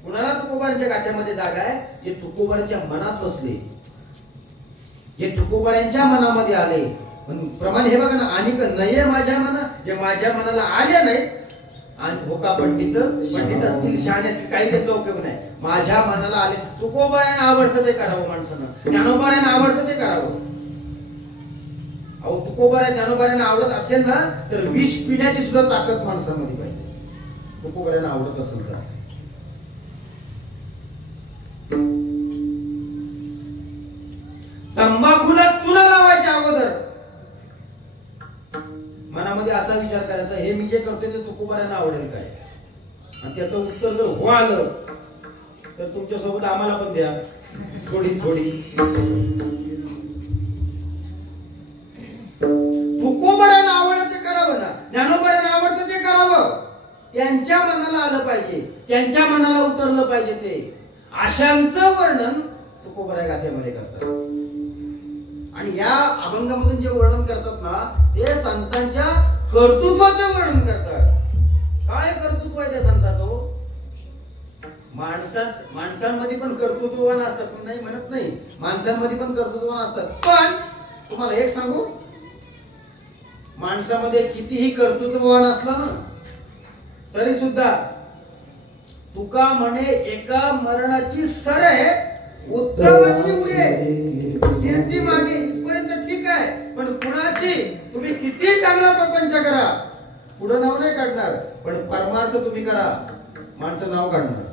कुणाला तुकोबारांच्या गाठ्यामध्ये जागा आहे? जे तुकोबारांच्या मनात बसले, जे तुकोबारांच्या मनामध्ये आले. प्रमाणे हे बघा ना, आणि नये माझ्या मना, जे माझ्या मनाला आले नाहीत. आणि होका पंडित, पंडित असतील, शहाणे असतील, काही त्याचा उपयोग नाही. माझ्या मनाला आले, तुकोबारांना आवडतं ते करावं माणसानं, ज्ञानोबारांना आवडतं ते करावं. अहो तुकोबारा ज्ञानोबारांना आवडत असेल ना, तर विष पिण्याची सुद्धा ताकद माणसामध्ये पाहिजे. तुकोबारांना आवडत असेल तर. तंबाखूला चुना लावायच्या अगोदर मनामध्ये असा विचार करायचा, हे मी जे करतोय ते तुकोबारांना आवडेल काय? आणि त्याचं उत्तर जर हो आलं तर तुमच्या सोबत आम्हाला पण द्या थोडी थोडी. तुकोबारांना आवडतं ते करावं ना, ज्ञानोबारांना आवडतं ते करावं. त्यांच्या मनाला आलं पाहिजे, त्यांच्या मनाला उतरलं पाहिजे. ते आशांचं वर्णन तुकोबारा गाथेमध्ये करतात. आणि या अभंगामधून जे वर्णन करतात ना, ते संतांच्या कर्तृत्वाचे वर्णन करतात. काय कर्तृत्व आहे त्या संतांचं? माणसांमध्ये पण कर्तृत्ववान असतात, नाही म्हणत नाही, माणसांमध्ये पण कर्तृत्ववान असतात. पण तुम्हाला एक सांगू, माणसामध्ये कितीही कर्तृत्ववान असला ना तरी सुद्धा तुका म्हणे एका मरणाची सरे उत्तमाची उडे कीर्ती मागे. इथपर्यंत ठीक आहे, पण कुणाची तुम्ही किती चांगला प्रपंच करा, पुढे नाव नाही काढणार, पण परमार्थ तुम्ही करा, माणसं नाव काढणार.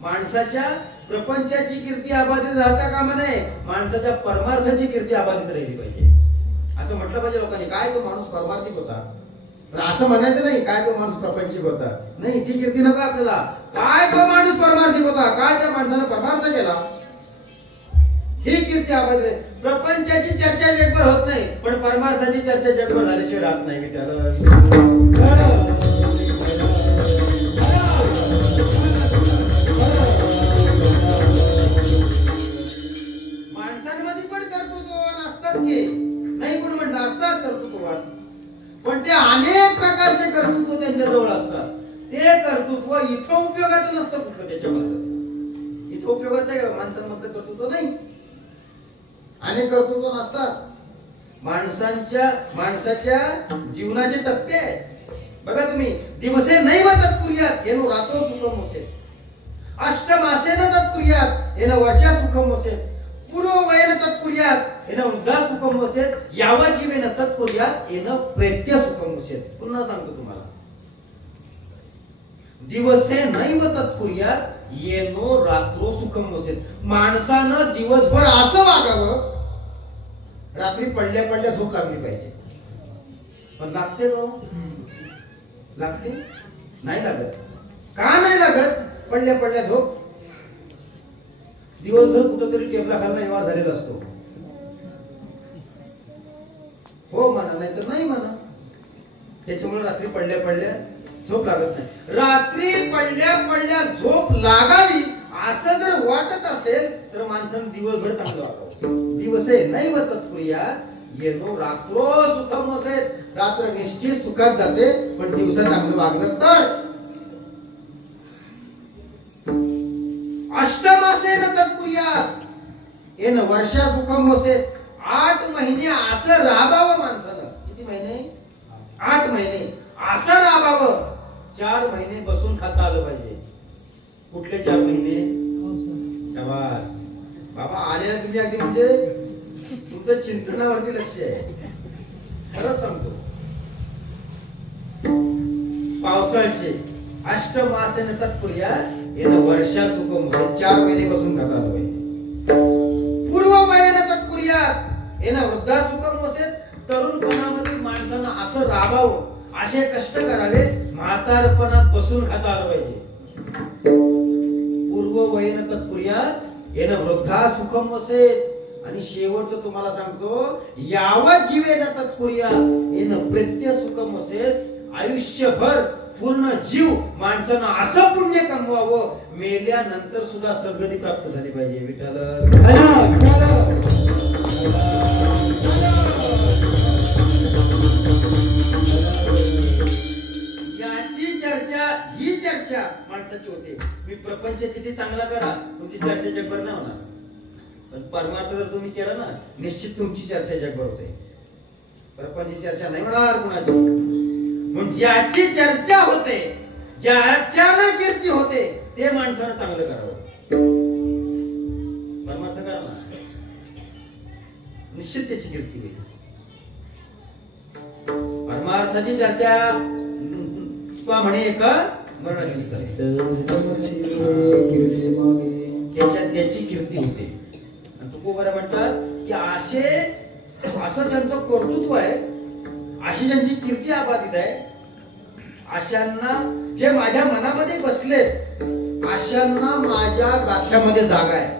माणसाच्या प्रपंचाची कीर्ती अबाधित राहता कामा नये, माणसाच्या परमार्थाची कीर्ती अबाधित राहिली पाहिजे. असं म्हटलं पाहिजे लोकांनी. काय तो माणूस परमार्थिक होता, असं म्हणायचं नाही काय तो माणूस प्रपंचिक होता, नाही ती कीर्ती नको आपल्याला. काय तो माणूस परमार्थिक होता, काय त्या माणसाने परमार्थ केला, ही कीर्ती अबाधित आहे. प्रपंचाची चर्चा जगभर होत नाही, पण परमार्थाची चर्चा जगभर झाल्याशिवाय राहत नाही. माणसांमध्ये पण कर्तृत्ववान असतात की नाही, कोण म्हणलं असतात कर्तृत्ववान, पण ते अनेक प्रकारचे कर्तृत्व त्यांच्या जवळ असतात. ते कर्तृत्व इथं उपयोगाचं नसतं कुठलं, त्याच्यामध्ये इथं उपयोगाचं माणसांमधलं कर्तृत्व नाही. अनेक कर्तृत्व नसतात. माणसाच्या जीवनाचे टप्पे आहेत. बघा तुम्ही, दिवसे नैव तत्पुर्यात येनो रातो सुखम होसे, अष्टमासेन तत्पुर्यात येनो वर्षा सुखम होसे, पूर्व वयन तत्पुर्यात येनो वृद्धा सुखम होसे, यावत जीवेन तत्पुर्यात येनो प्रेत्य सुखम होसे. पुन्हा सांगतो तुम्हाला, दिवसे नैव तत्पुर्यात येनो रात्रो सुखम होसे. माणसानं दिवसभर असं वागावं, रात्री पडल्या पडल्या झोप लागली पाहिजे, पण लागते तो लागते? नाही लागत. का नाही लागत? पडल्या पडल्या झोप. दिवसभर कुठंतरी टेबला खालना व्यवहार झालेला असतो. हो म्हणा, नाही तर नाही म्हणा. त्याच्यामुळे रात्री पडल्या पडल्या झोप लागत नाही. रात्री पडल्या पडल्या झोप लागावी असं जर वाटत असेल तर माणसानं दिवसभर चांगलं वागावं. दिवसे नाही वाटत प्रिया येनो रात्रो सुखम असेल. रात्र निश्चित सुखात जाते, पण दिवसा चांगलं वागलं तर. अष्टमासे न तत्पुर्यात येन वर्षा सुखम असेल. 8 महिने असं राबावं माणसानं. किती महिने? 8 महिने असं राबावं. 4 महिने बसून खाता आलं पाहिजे. कुठले 4 महिने? शाबास बाबा, आलेला तुम्ही अगदी म्हणजे तुमचं चिंतनावरती लक्ष आहे. खरंच सांगतो. पावसाळ्याचे अष्टमासे न तत्पुर्यात येन वर्षा सुखम असेल. 4 महिने बसून खाता आलं पाहिजे. पूर्ववयेन तत्पुर्यात येन वृद्धा सुखम असेल. तरुणपणामध्ये माणसानं असं राबावं, असे कष्ट करावे, म्हातारपणात बसून खाता आलं पाहिजे. पूर्ववयेन तत्पुर्यात येन वृद्धा सुखम असेल. आणि शेवटचं तुम्हाला सांगतो, यावत जीवेन तत्पुर्यात येन प्रेत्य सुखम असेल. आयुष्यभर पूर्ण जीव माणसानं असं पुण्य कमवावं, मेल्यानंतर सुद्धा सद्गती प्राप्त झाली पाहिजे. विठ्ठल ही चर्चा माणसाची होते. मी प्रपंच किती चांगला करा, तुमची चर्चा जगभर नाही होणार. पण परमार्थ जर तुम्ही केला ना, निश्चित तुमची चर्चा जगभर होते. प्रपंच चर्चा नाही होणार कुणाची. मग ज्याची चर्चा होते, ज्याच्याला कीर्ती होते, ते माणसानं चांगलं करावं. परमार्थ करा ना, निश्चित त्याची कीर्ती होईल. परमार्थाची चर्चा म्हणे का त्याची कीर्ती होते. तुकोबारा म्हणतात की असं ज्यांचं कर्तृत्व आहे, अशी ज्यांची कीर्ती आबादित आहे, अशांना जे माझ्या मनामध्ये बसले, अशांना माझ्या गाथ्यामध्ये जागा आहे.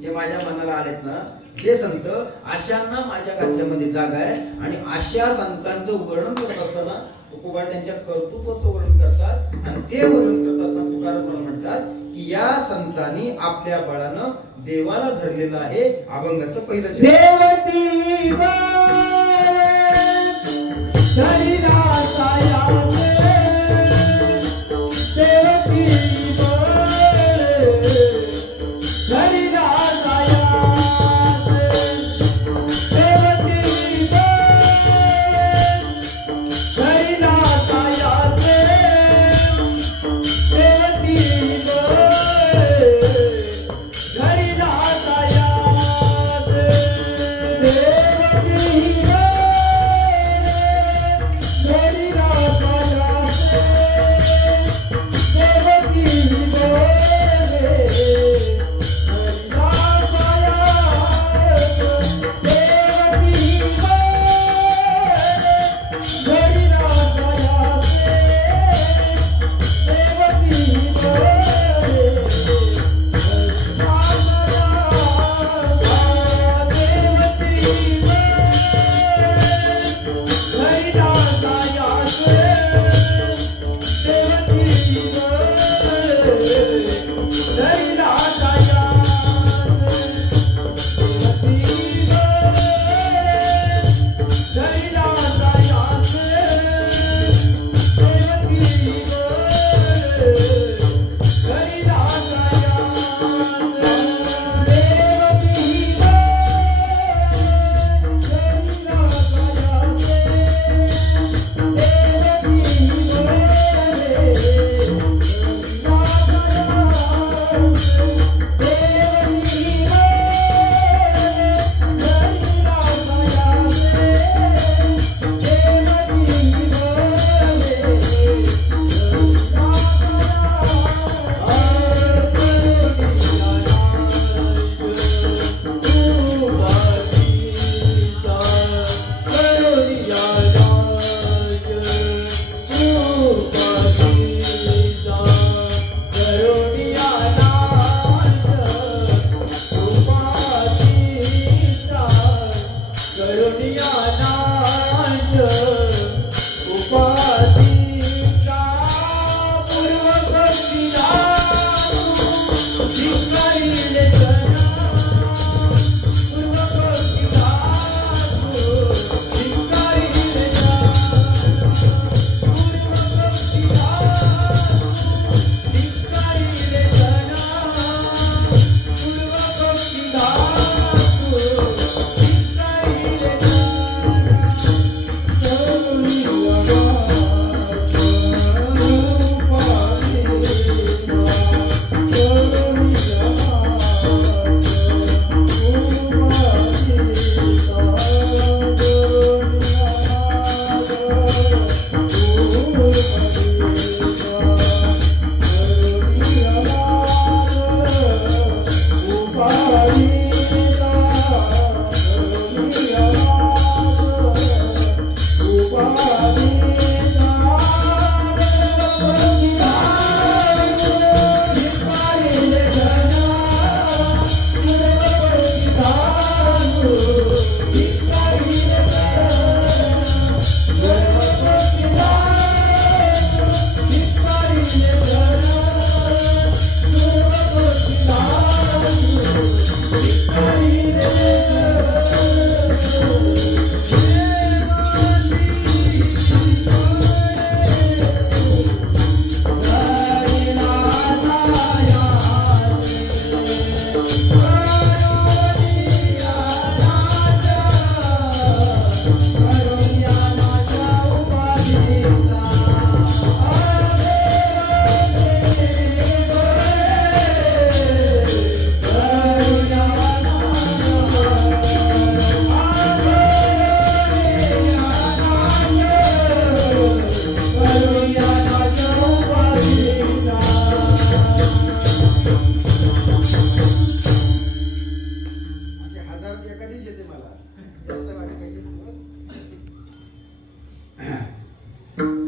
जे माझ्या मनाला आलेत ना, जे संत, अशांना माझ्या गाथ्यामध्ये जागा आहे. आणि अशा संतांचं वर्णन करत असताना तुकोबा त्यांच्या कर्तृत्वाचं वर्णन करतात. आणि ते वर्णन करत असताना तुकाराम म्हणतात की या संतांनी आपल्या बळानं देवाला धरलेलं आहे. अभंगाचं पहिलं देवती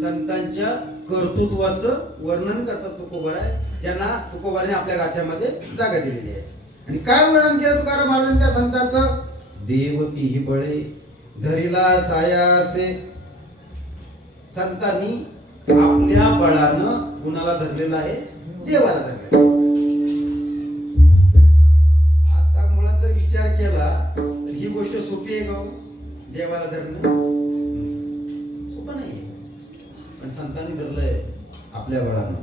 संतांच्या कर्तृत्वाचं वर्णन करतात तुकोबाराय, ज्यांना तुकोबाराने आपल्या गाथ्यामध्ये जागा दिलेली आहे. आणि काय वर्णन केलं तुकाराम महाराजांनी त्या संतांचं? देवती ही बळे धरिला साया असे. संतांनी आपल्या बळानं कुणाला धरलेलं आहे? देवाला धरलेलं. आता मुळात जर विचार केला तर ही गोष्ट सोपी आहे का? देवाला धरणं सोपं नाही, पण संतांनी धरलंय आपल्या बळानं.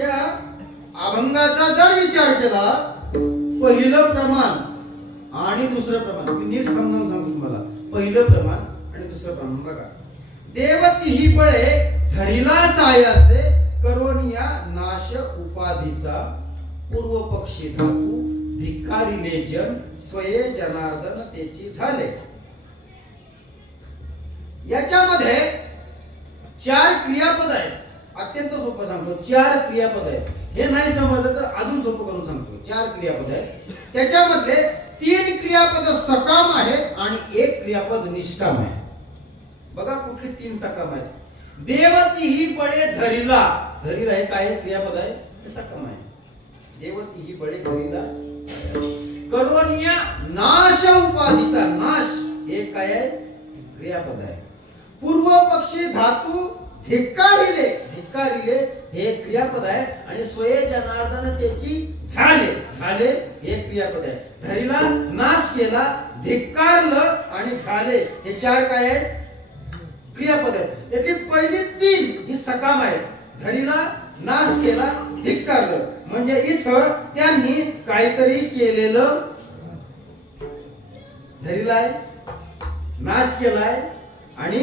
या अभंगाचा जर विचार केला, पहिलं प्रमाण आणि दुसरं प्रमाण मी नीट समजावून सांगतो तुम्हाला. पहिलं प्रमाण आणि दुसरं प्रमाण बघा. देवती ही बळे धरिला सायासे करोनिया नाश उपाधीचा पूर्व पक्षी धातू धिक्कारिले जन स्वये जनार्दन त्याची झाले. याच्यामध्ये 4 क्रियापद आहेत. अत्यंत सोपं सांगतो, 4 क्रियापद आहेत. हे नाही समजलं तर अजून सोपं करून सांगतो. 4 क्रियापद आहेत. त्याच्यामधले 3 क्रियापद सकाम आहेत आणि 1 क्रियापद निष्काम आहे. बघा कुठली 3 सकाम आहेत. देवती ही बळे धरिला. धरिला हे काय क्रियापद आहे? हे सकाम आहे. देवती ही बळे धरिला. करोनिया नाश उपाधीचा नाश हे काय आहे? क्रियापद आहे. पूर्व पक्षी धातू धिक्कारिले. धिक्कारिले हे क्रियापद आहे आणि स्वये जनार्दन त्याची झाले. झाले हे क्रियापद आहे. धरिला नाश केला, धिक्कारलं आणि झाले हे 4 काय आहेत? क्रियापद आहेत. त्यातली पहिली 3 ही सकाम आहेत. धरिला, नाश केला, धिक्कारलं. म्हणजे इथं त्यांनी काहीतरी केलेलं. धरिलाय, नाश केलाय आणि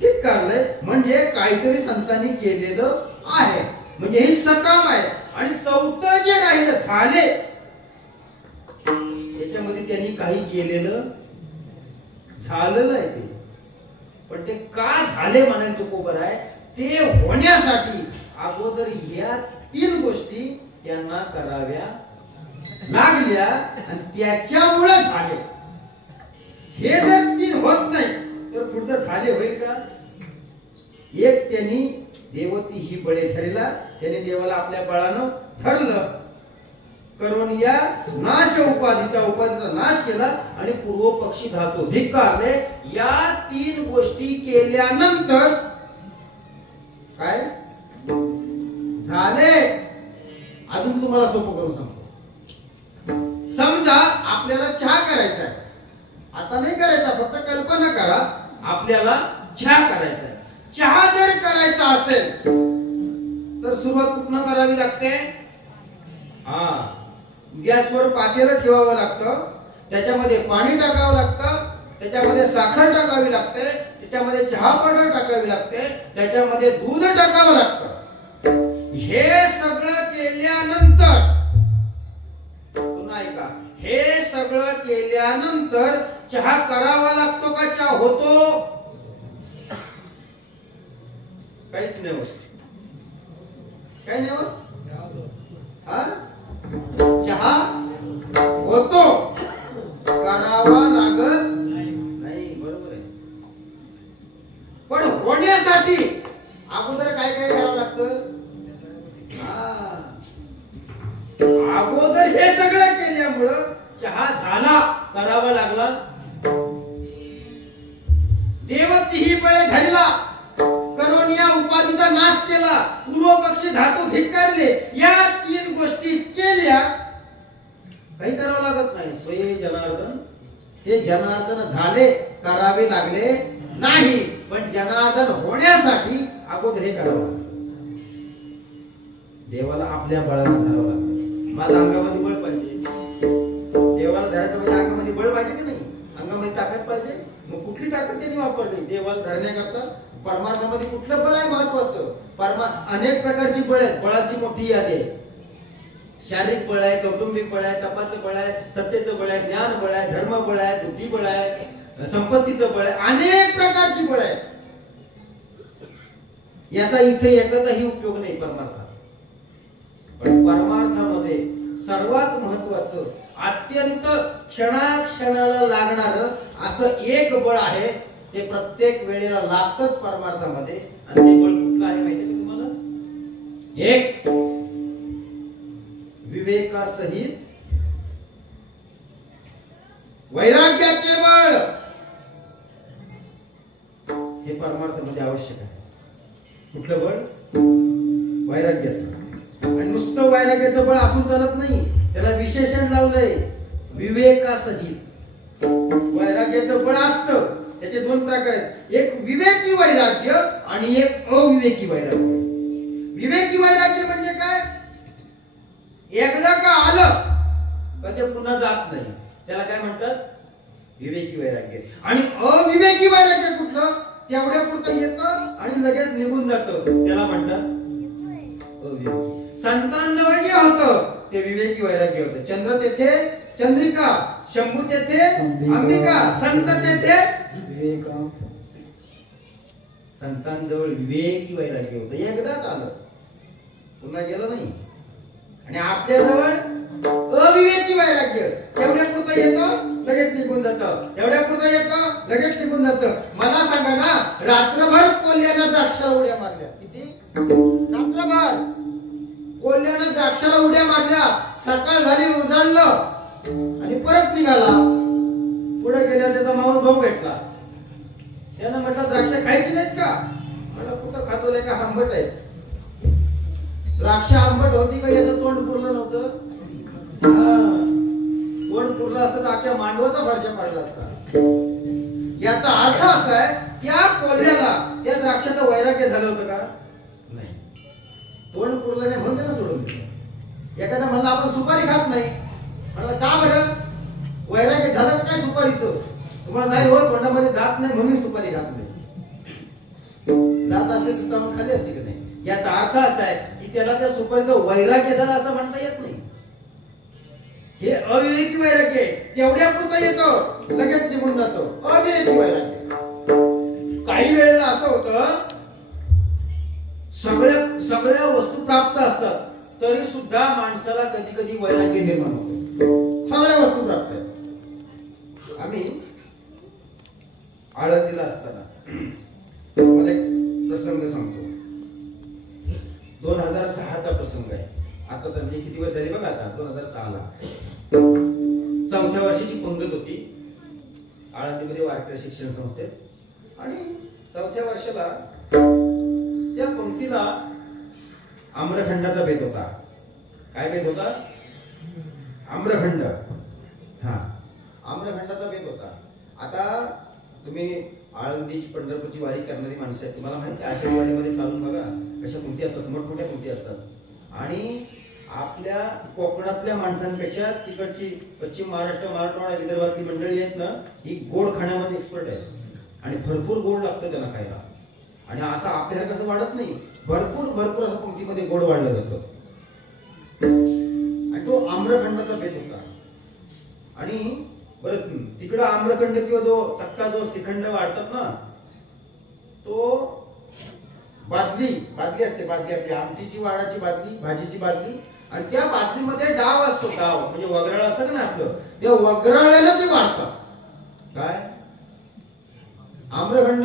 धिक्कारलंय म्हणजे काहीतरी संतांनी केलेलं आहे. म्हणजे ही सकाम आहे. आणि चौथं जे राहिलं झाले, याच्यामध्ये त्यांनी काही केलेलं झालेलं आहे ते. पण ते का झाले म्हणायचं तुकोबर आहे, ते होण्यासाठी अगोदर या 3 गोष्टी त्यांना कराव्या लागल्या आणि त्याच्यामुळे झाले. हे जर 3 होत नाही तर पुढचं झाले होईल का? एक त्यांनी देवती ही बळे धरला. त्याने देवाला आपल्या बळानं धरलं. करोनिया नाश उपाधीचा नाश केला आणि पूर्व पक्षी धातू धिक्कारले. या 3 गोष्टी केल्यानंतर काय झाले? अजून तुम्हाला सोपं करून सांगतो. समजा आपल्याला चहा करायचा आहे. आता नाही करायचा, फक्त कल्पना करा. आपल्याला चहा करायचा आहे. चहा जर करायचा असेल तर सुरुवात कुठनं करावी लागते? गॅसवर पातेलं ठेवावं लागतं. त्याच्यामध्ये पाणी टाकावं लागतं. त्याच्यामध्ये साखर टाकावी लागते. त्याच्यामध्ये चहा पावडर टाकावी लागते. त्याच्यामध्ये दूध टाकावं लागतं. हे सगळं केल्यानंतर पुन्हा ऐका, हे सगळं केल्यानंतर चहा करावा लागतो का? चहा होतो? काहीच नाही होत. काय नाही होत? चहा होतो, करावा लागत नाही. बरोबर आहे. होण्यासाठी अगोदर काय काय करावं लागतं? अगोदर हे सगळं केल्यामुळं चहा झाला, करावा लागला. देव तिही बळे धरला, करून या उपाधीचा नाश केला, पूर्व पक्षी धातू धिक्कारले. या 3 गोष्टी केल्या, काही करावं लागत नाही. स्वये जनार्दन, हे जनार्दन झाले, करावे लागले नाही. पण जनार्दन होण्यासाठी अगोदर हे करावं. देवाला आपल्या बळाने धरावं लागतं. माझ्या अंगामध्ये बळ पाहिजे. देवाला धरायचं म्हणजे अंगामध्ये बळ पाहिजे की नाही? अंगामध्ये ताकद पाहिजे. मग कुठली ताकद त्यांनी वापरली देवाला धरण्याकरता? परमार्थामध्ये कुठलं बळ आहे महत्वाचं? अनेक प्रकारची बळ आहेत. बळाची मोठी यादी आहे. शारीरिक बळ आहे, कौटुंबिक बळ आहे, तपाचं बळ आहे, सत्तेचं बळ आहे, ज्ञान बळ आहे, धर्म बळ आहे, बुद्धी बळ आहे, संपत्तीचं बळ आहे. अनेक प्रकारची बळ आहे. याचा इथे एकचाही उपयोग नाही परमार्थात. पण परमार्थामध्ये सर्वात महत्वाचं, अत्यंत क्षणाक्षणाला लागणार असं एक बळ आहे. ते प्रत्येक वेळेला लागतच परमार्थामध्ये. आणि ते बळ कुठलं आहे माहिती का तुम्हाला? एक विवेकासहित वैराग्याचे बळ. हे परमार्थामध्ये आवश्यक आहे. कुठलं बळ? वैराग्याचं. आणि नुसतं वैराग्याचं बळ असून चालत नाही, त्याला विशेषण लावलंय, विवेकासहित. वैराग्याचं बळ असतं, त्याचे 2 प्रकार आहेत. एक विवेकी वैराग्य आणि एक अविवेकी वैराग्य. विवेकी वैराग्य म्हणजे काय? एकदा का आलं का ते पुन्हा जात नाही, त्याला काय म्हणतात? विवेकी वैराग्य. आणि अविवेकी वैराग्य कुठलं? तेवढ्या पुरतं येतं आणि लगेच निघून जातं, त्याला म्हणतात अविवेकी. संतांजवळ जे होतं ते विवेकी वैराग्य होतं. चंद्र तेथे चंद्रिका, शंभू तेथे अंबिका, संत तेथे विवेक. संतांजवळ विवेकी वैराग्य होतं, एकदाच आलं, पुन्हा गेलं नाही. आणि आपल्याजवळ अविवेकी वैराग्य, तेवढ्या पुरतं येतं, लगेच निघून जातं, तेवढ्या पुरतं येतं, लगेच निघून जातं. मला सांगा ना, रात्रभर कोल्ह्यानं द्राक्षाला उड्या मारल्या. किती? रात्रभर कोल्ह्यानं द्राक्षाला उड्या मारल्या. सकाळ झाली, उजाडलं आणि परत निघाला. पुढे गेल्या त्याचा मावस भाऊ भेटला. त्यानं म्हटलं, द्राक्ष खायची नाहीत का? मला कुठं खातोय का, आंबट आहे. द्राक्ष आंबट होती का? याचं तोंड पुरलं नव्हतं. तोंड पुरलं असतं तर अख्ख्या मांडवाचा फरशा पाडला असता. याचा अर्थ असा आहे, त्या कोल्ह्याला त्या द्राक्षाचं वैराग्य झालं होतं का? नाही. तोंड पुरलं नाही म्हणून त्यानं सोडून दिलं. एखादा म्हणला आपण सुपारी खात नाही, म्हणलं का बरं? वैराग्य झालं काय सुपारीचं? तुम्हाला नाही हो, तोंडामध्ये दात नाही म्हणून सुपारी खात नाही. दात असते तर मग खाली असते की नाही? याचा अर्थ असा आहे की त्याला त्या सुपारीचं वैराग्य झालं असं म्हणता येत नाही. हे अविवेकी वैराग्य आहे. तेवढ्या पुरतं येतं, लगेच निघून जातो. अविवेकी वैराग्य. काही वेळेला असं होतं, सगळ्या वस्तू प्राप्त असतात तरी सुद्धा माणसाला कधी कधी वैराग्य निर्माण होतो. सगळ्या वस्तू प्राप्त आहेत. आम्ही आळंदीला असताना मला एक प्रसंग सांगतो. 2006चा प्रसंग आहे. आता तर मी किती वर्ष झाली बघा, आता 2006ला 4थ्या वर्षाची पंगत होती आळंदीमध्ये वारकरी शिक्षण संस्थेत. आणि 4थ्या वर्षाला त्या पंक्तीला आम्रखंडाचा बेत होता. काय बेत होता? आम्रखंड. हा, आम्रखंडाचा बेत होता. आता तुम्ही आळंदीची पंढरपूरची वारी करणारी माणसं आहेत, तुम्हाला माहिती आहे आषाढीवारीमध्ये चालून बघा कशा पंक्ती असतात, मोठमोठ्या पंक्ती असतात. आणि आपल्या कोकणातल्या माणसांपेक्षा तिकडची पश्चिम महाराष्ट्र, मराठवाडा, विदर्भातली मंडळी आहेत ना, ही गोड खाण्यामध्ये एक्सपर्ट आहे. आणि भरपूर गोड लागतं त्यांना खायला. आणि असं आपल्याला कसं वाढत नाही, भरपूर भरपूर असं पंक्तीमध्ये गोड वाढलं जातं. आणि तो आम्रखंडाचा बेत होता. आणि बरं, तिकडं आम्रखंड किंवा जो चक्का जो श्रीखंड वाढतात ना, तो बादली असते, बादली आपली आमटीची वाडाची बादली, भाजीची बादली. आणि त्या बादलीमध्ये डाव असतो, डाव म्हणजे वगराळ असतं ना आपलं, त्या वगराळ्याला ते वाढतात. काय? आम्रखंड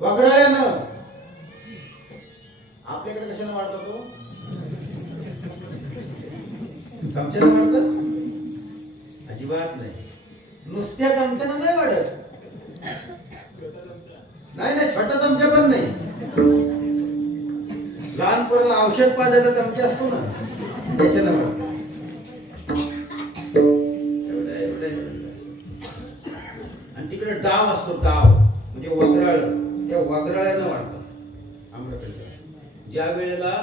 वगराळ्यानं. आपल्याकडे कशाला वाढतो तो? चमच्याला वाढतं? अजिबात नाही. नुसत्या चमच्यानं नाही वाढत. नाही नाही, छोटा चमचा पण नाही. लहान पोराला औषध पाजायचा चमचा असतो ना, त्याच्यानं वाढतं. आणि तिकडे डाव असतो, डाव म्हणजे वगराळ. त्या वगराळ्यानं वाढतं आम्रखंड. ज्या वेळेला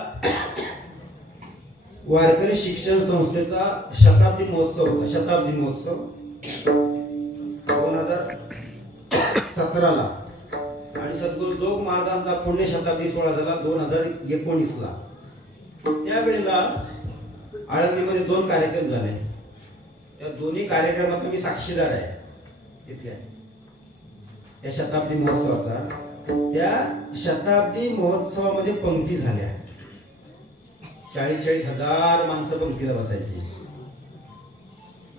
वारकरी शिक्षण संस्थेचा शताब्दी महोत्सव होता, शताब्दी महोत्सव 2017ला, आणि सद्गुरू जोग महाराजांचा पुण्य शताब्दी सोहळा झाला 2019ला. त्यावेळेला आळंदीमध्ये 2 कार्यक्रम झाले. त्या दोन्ही कार्यक्रमात मी साक्षीदार आहे तिथल्या त्या शताब्दी महोत्सवाचा. त्या शताब्दी महोत्सवामध्ये पंक्ती झाल्या. 40,000 माणसं पंक्तीला बसायची.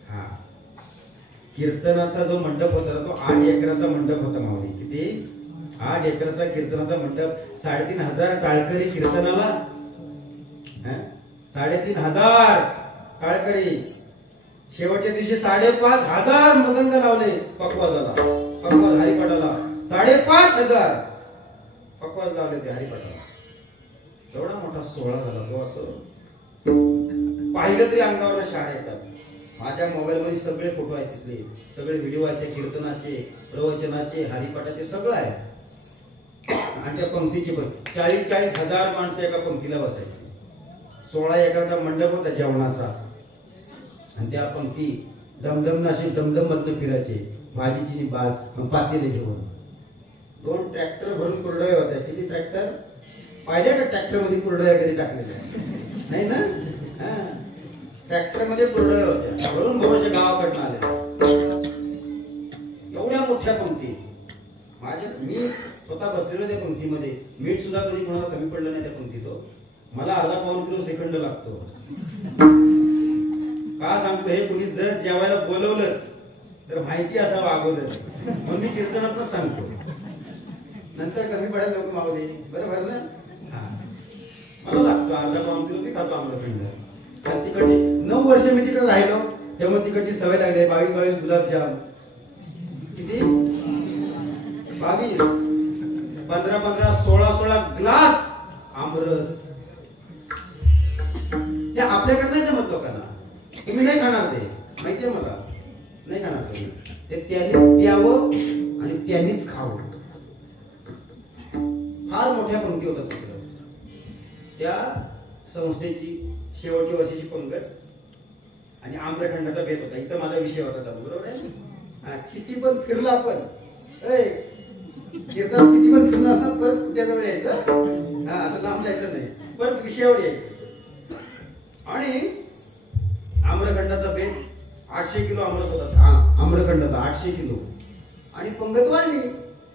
हा, कीर्तनाचा जो मंडप होता तो 8 एकराचा मंडप होता माऊली. किती? 8 एकराचा कीर्तनाचा मंडप. 3,500 टाळकरी कीर्तनाला. 3,500 टाळकरी. शेवटच्या दिवशी 5,500 मदंग लावले पकवाजाला, पकवाज हरिपाठाला. 5,500 पकवाज लावले ते हरिपाठाला. एवढा मोठा सोहळा झाला तो. असं पाहिलं तरी अंगावर शाळा येतात. माझ्या मोबाईल मध्ये सगळे फोटो आहेत, तिथले सगळे व्हिडिओ आहेत. त्या कीर्तनाचे, प्रवचनाचे, हरिपाठाचे सगळं आहे. आणि त्या पंक्तीची पण 40,000 माणसं एका पंक्तीला बसायची. 16 एकराचा मंडप होता जेवणाचा. आणि त्या पंक्ती दमदम नाशी दमदम मधनं फिरायचे. भाजीची पातेले जेवण. 2 ट्रॅक्टर भरून कुरडया होत्या. किती ट्रॅक्टर पाहिजे का? ट्रॅक्टर मध्ये कुरडया कधी टाकलेल्या नाही ना? ट्रॅक्टर मध्ये कुरडया होत्या भरून भरोच्या गावाकडनं आल्या. एवढ्या मोठ्या पंक्ती. मी स्वतः बसलेलो त्या पंक्तीमध्ये. मीठ सुद्धा कधी कोणाला कमी पडलं नाही त्या पंक्तीत. मला अर्धा पाऊण किलो सेकंद लागतो. का सांगतो हे? कुणी जर जेवायला बोलवलंच तर माहिती असावं अगोदर. म्हणून मी कीर्तनातच सांगतो. नंतर कमी पडायला लोक मावले. बरोबर ना? मला लागतो अर्धा पाऊण किलो ते खातो आम्रखंड. आणि तिकडे 9 वर्ष मी तिकडे राहिलो तेव्हा तिकडची सवय लागली. 22 गुलाबजाम. किती? 22, 15, 16 ग्लास आमरस. ते आपल्याकडे नाही जमत लोकांना. तुम्ही नाही खाणार ते, माहितीये मला. नाही खाणार तुम्ही ते. त्यांनी द्यावं आणि त्यांनीच खावं. फार मोठ्या पंक्ती होतात तिकडं. त्या संस्थेची शेवटच्या वर्षाची पंगत आणि आम्रखंडाचा बेत होता. इथं माझा विषय होता. बरोबर आहे? किती पण फिरला आपण, कीर्तन किती पण फिरला ना, परत त्याजवळ यायचं. असं लांब जायचं नाही, परत विषयावर यायचं. आणि आम्रखंडाचा बेत 800 किलो आमरस होता. आम्रखंडाचा 800 किलो. आणि पंगत वाढली.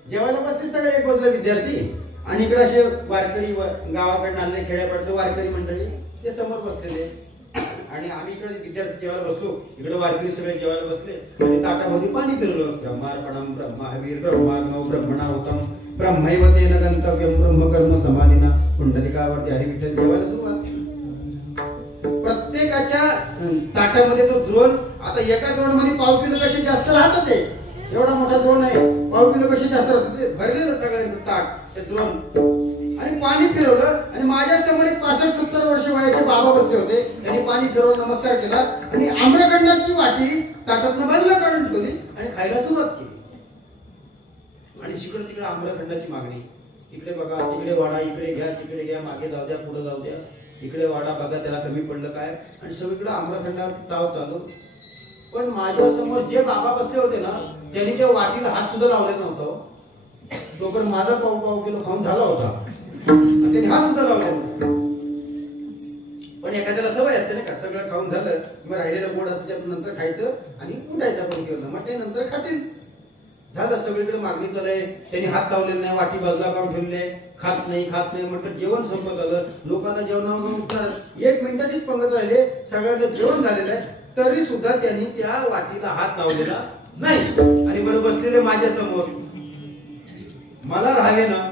जेवायला बसले सगळे एक बाजूला विद्यार्थी आणि इकडे असे वारकरी, गावाकडून आलेले खेड्यापाडचे वारकरी मंडळी ते समोर बसलेले. आणि आम्ही इकडे विद्यार्थी जेवायला बसलो. इकडे वारकरी सगळे जेवायला बसले. आणि ताटामध्ये पाणी फिरलं. ब्रह्मार्पणम ब्रह्मावीर ब्रह्माग्नौ ब्रह्मणाहुतम ब्रह्मैव तेन गंतव्यम ब्रह्मकर्म समाधिना. कुंडलिकावरती हरिविठ्ठल जेवायला सुरुवात केली. प्रत्येकाच्या ताटामध्ये तो द्रोण. आता एका द्रोण मध्ये पाव किलो पेक्षा जास्त राहत ते. एवढा मोठा द्रोण आहे, पाव किलो पेक्षा जास्त राहत ते. भरलेलं सगळ्यांचं ताट ते द्रोण. आणि पाणी फिरवलं. आणि माझ्या समोर एक 65-70 वर्ष वयाचे बाबा बसले होते. त्यांनी पाणी फिरवलं, नमस्कार केला आणि आम्रखंडाची वाटी ताटातून बाजूला काढून ठेवली आणि खायला सुरुवात केली. आणि जिकडे तिकडे आम्रखंडाची मागणी. इकडे बघा, तिकडे वाडा, इकडे घ्या, तिकडे घ्या, मागे जाऊ द्या, पुढे जाऊ द्या. इकडे वाडा बघा, त्याला कमी पडलं काय. आणि सगळीकडे आम्रखंडावरती ताव चालू. पण माझ्या समोर जे बाबा बसले होते ना, त्यांनी त्या वाटीला हात सुद्धा लावलेला नव्हता. तोपर्यंत माझा पाव किलो खाऊन झाला होता. त्यांनी हात सुद्धा लावलेला. पण एखाद्याला सवय असते नाही का, सगळं खाऊन झालं मग राहिलेलं गोड असतं त्यातून नंतर खायचं आणि उठायचं पंक्तीवरनं. मग ते नंतर खातील. झालं, सगळीकडे मागणी चालय. त्यांनी हात लावलेला नाही, वाटी बाजूला काढून ठेवले. खात नाही म्हटलं. जेवण संपत आलं. लोकांना जेवणावर उत्तर 1 मिनिटाचीच पंगत राहिले. सगळ्यांचं जेवण झालेलं आहे तरी सुद्धा त्यांनी त्या वाटीला हात लावलेला नाही. आणि बरोबर बसलेले माझ्या समोर. मला राहावे ना.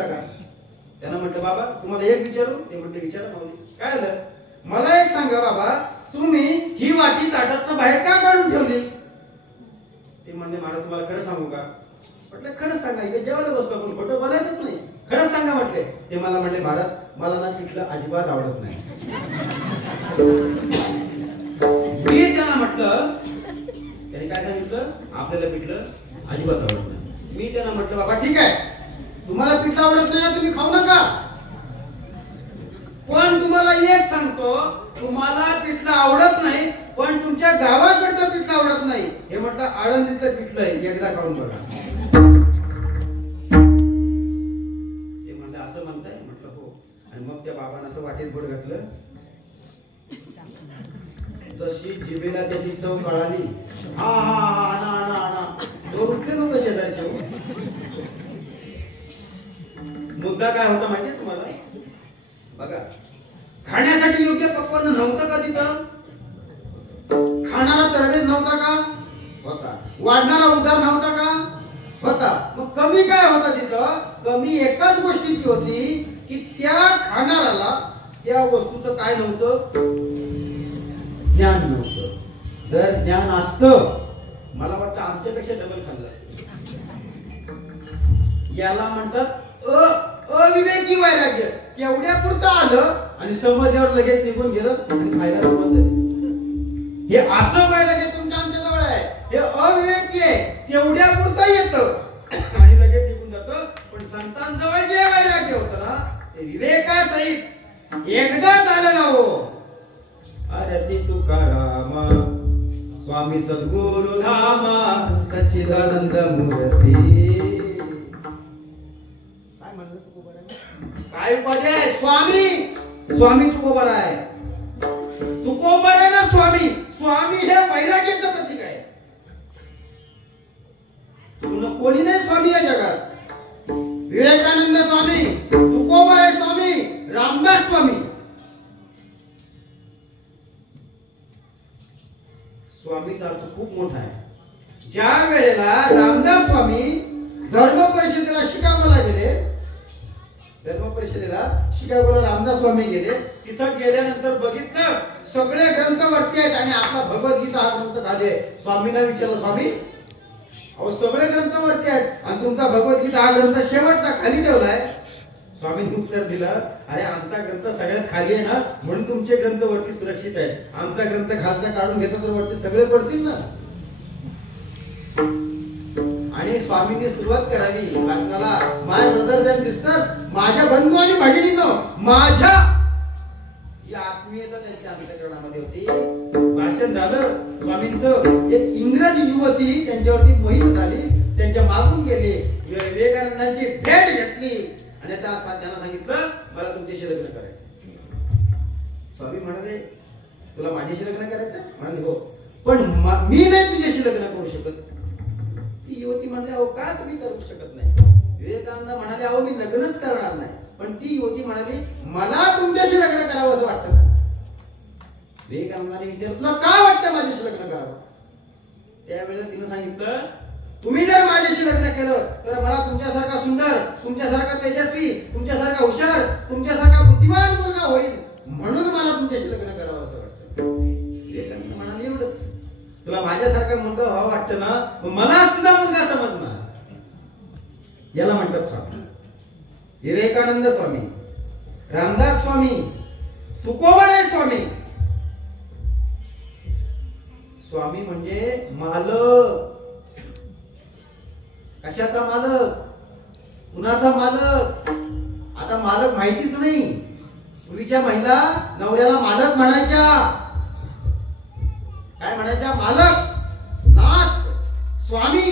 शकता का? त्यांना म्हटलं बाबा तुम्हाला एक विचारू? ते म्हटले विचारा माऊली. काय झालं? मला एक सांगा बाबा, तुम्ही ही वाटी ताटातनं बाहेर का काढून ठेवली? ते म्हणले महाराज तुम्हाला खरं सांगू का? म्हटलं खरं सांगा, इथे जेवायला बसतो आपण, खोटं बोलायचंच नाही, खरं सांगा म्हटले. ते मला म्हटले महाराज मला ना पिठलं अजिबात आवडत नाही. मी त्यांना म्हटलं, त्यांनी काय सांगितलं? आपल्याला पिठलं अजिबात आवडत नाही. मी त्यांना म्हटलं बाबा ठीक आहे, तुम्हाला पिठलं आवडत नाही ना, तुम्ही खाऊ नका, पण तुम्हाला एक सांगतो, तुम्हाला पिठलं आवडत नाही पण तुमच्या गावाकडचं पिठलं आवडत नाही. हे म्हटलं आळंदीतलं पिठलं आहे, एकदा खाऊन बघा. ते म्हणलं असं म्हणताय? म्हटलं हो. आणि मग त्या बाबांना असं वाटेत बोट घातलं, जशी जिभेला त्याची चव कळाली, हा हा हा आणा आणा आणा, तो रुपये नव्हतं शेजारच्या. मुद्दा काय होता माहितीये तुम्हाला? बघा, खाण्यासाठी योग्य पक्वान्न नव्हतं का तिथं? खाणारा तरबेज नव्हता का? होता. वाढणारा उदार नव्हता का? होता. मग कमी काय होता तिथं? कमी एकाच गोष्टीची होती की त्या खाणाऱ्याला त्या वस्तूचं काय नव्हतं? ज्ञान नव्हतं. जर ज्ञान असतं, मला वाटतं आमच्यापेक्षा डबल खाल्लं असतं. याला म्हणतात अविवेकी वैराग्य. तेवढ्या पुरतं आलं आणि समजल्यावर लगेच निघून गेलं आणि खायला सुरुवात झाली. हे असं वैराग्य तुमच्या आमच्या जवळ आहे, हे अविवेकी आहे. तेवढ्या पुरतं येतं आणि लगेच निघून जातं. पण संतांजवळ जे वैराग्य होतं ना, ते विवेकासहित एकदाच आलं ना हो. अरे तुकारामा स्वामी सद्गुरु धामा सच्चिदानंद मूर्ती. काय उपाधी आहे? स्वामी. स्वामी तुकोबर आहे. तुकोबर आहे ना स्वामी. स्वामी हे वैराग्याचं प्रतीक आहे. कोणी नाही स्वामी या जगात. विवेकानंद स्वामी, तुकोबर आहे स्वामी, रामदास स्वामी. स्वामीचा अर्थ खूप मोठा आहे. ज्या वेळेला रामदास स्वामी धर्म परिषदेला शिकागोला गेले, धर्म परिषदेला शिकागोला रामदास स्वामी गेले. तिथं गेल्यानंतर बघितलं सगळे ग्रंथ वरती आहेत आणि आपला भगवद्गीता हा ग्रंथ खाली आहे. स्वामींना विचारलं, स्वामी अहो सगळे ग्रंथ वरती आहेत आणि तुमचा भगवद्गीता हा ग्रंथ शेवटचा खाली ठेवलाय? स्वामींनी उत्तर दिलं, अरे आमचा ग्रंथ सगळ्यात खाली आहे ना, म्हणून तुमचे ग्रंथ वरती सुरक्षित आहेत. आमचा ग्रंथ खालचा काढून घेतला तर वरती सगळे पडतील ना. आणि स्वामींनी सुरुवात करावी वाचनाला. माय ब्रदर्स अँड सिस्टर्स, माझ्या बंधू आणि भगिनींनो, माझ्या ही आत्मीयता त्यांच्या अंतःकरणामध्ये होती. भाषण झालं स्वामींचं. एक इंग्रजी युवती त्यांच्यावरती मोहित झाली, त्यांच्या मागून गेले, विवेकानंदांची भेट घेतली आणि त्यांना सांगितलं मला तुमच्याशी लग्न करायचं. स्वामी म्हणाले तुला माझ्याशी लग्न करायचं? म्हणाले हो, पण मी नाही तुझ्याशी लग्न करू शकत. ती युवती म्हणले अहो का तुम्ही करू शकत नाही? विवेकानंद म्हणाले अहो मी लग्नच करणार नाही. पण ती युवती म्हणाली मला तुमच्याशी लग्न करावं असं वाटतं का? विवेकानंदाने विचारलं तुला काय वाटतं माझ्याशी लग्न करावं? त्यावेळेला तिने सांगितलं तुम्ही जर माझ्याशी लग्न केलं तर मला तुमच्यासारखा सुंदर, तुमच्यासारखा तेजस्वी, तुमच्यासारखा हुशार, तुमच्यासारखा बुद्धिमान मुलगा होईल, म्हणून मला तुमच्याशी लग्न करावं असं वाटतं. विवेकानंद म्हणाले एवढंच? तुला माझ्यासारखा मुलगा व्हावं वाटतं ना, मला सुद्धा मुलगा समजणार. याला म्हणतात स्वामी. विवेकानंद स्वामी, रामदास स्वामी, तुकोबर स्वामी. स्वामी म्हणजे मालक. कशाचा मालक? कुणाचा मालक? आता मालक माहितीच नाही. पूर्वीच्या महिला नवऱ्याला मालक म्हणायच्या. काय म्हणायच्या? मालक, नाथ, स्वामी.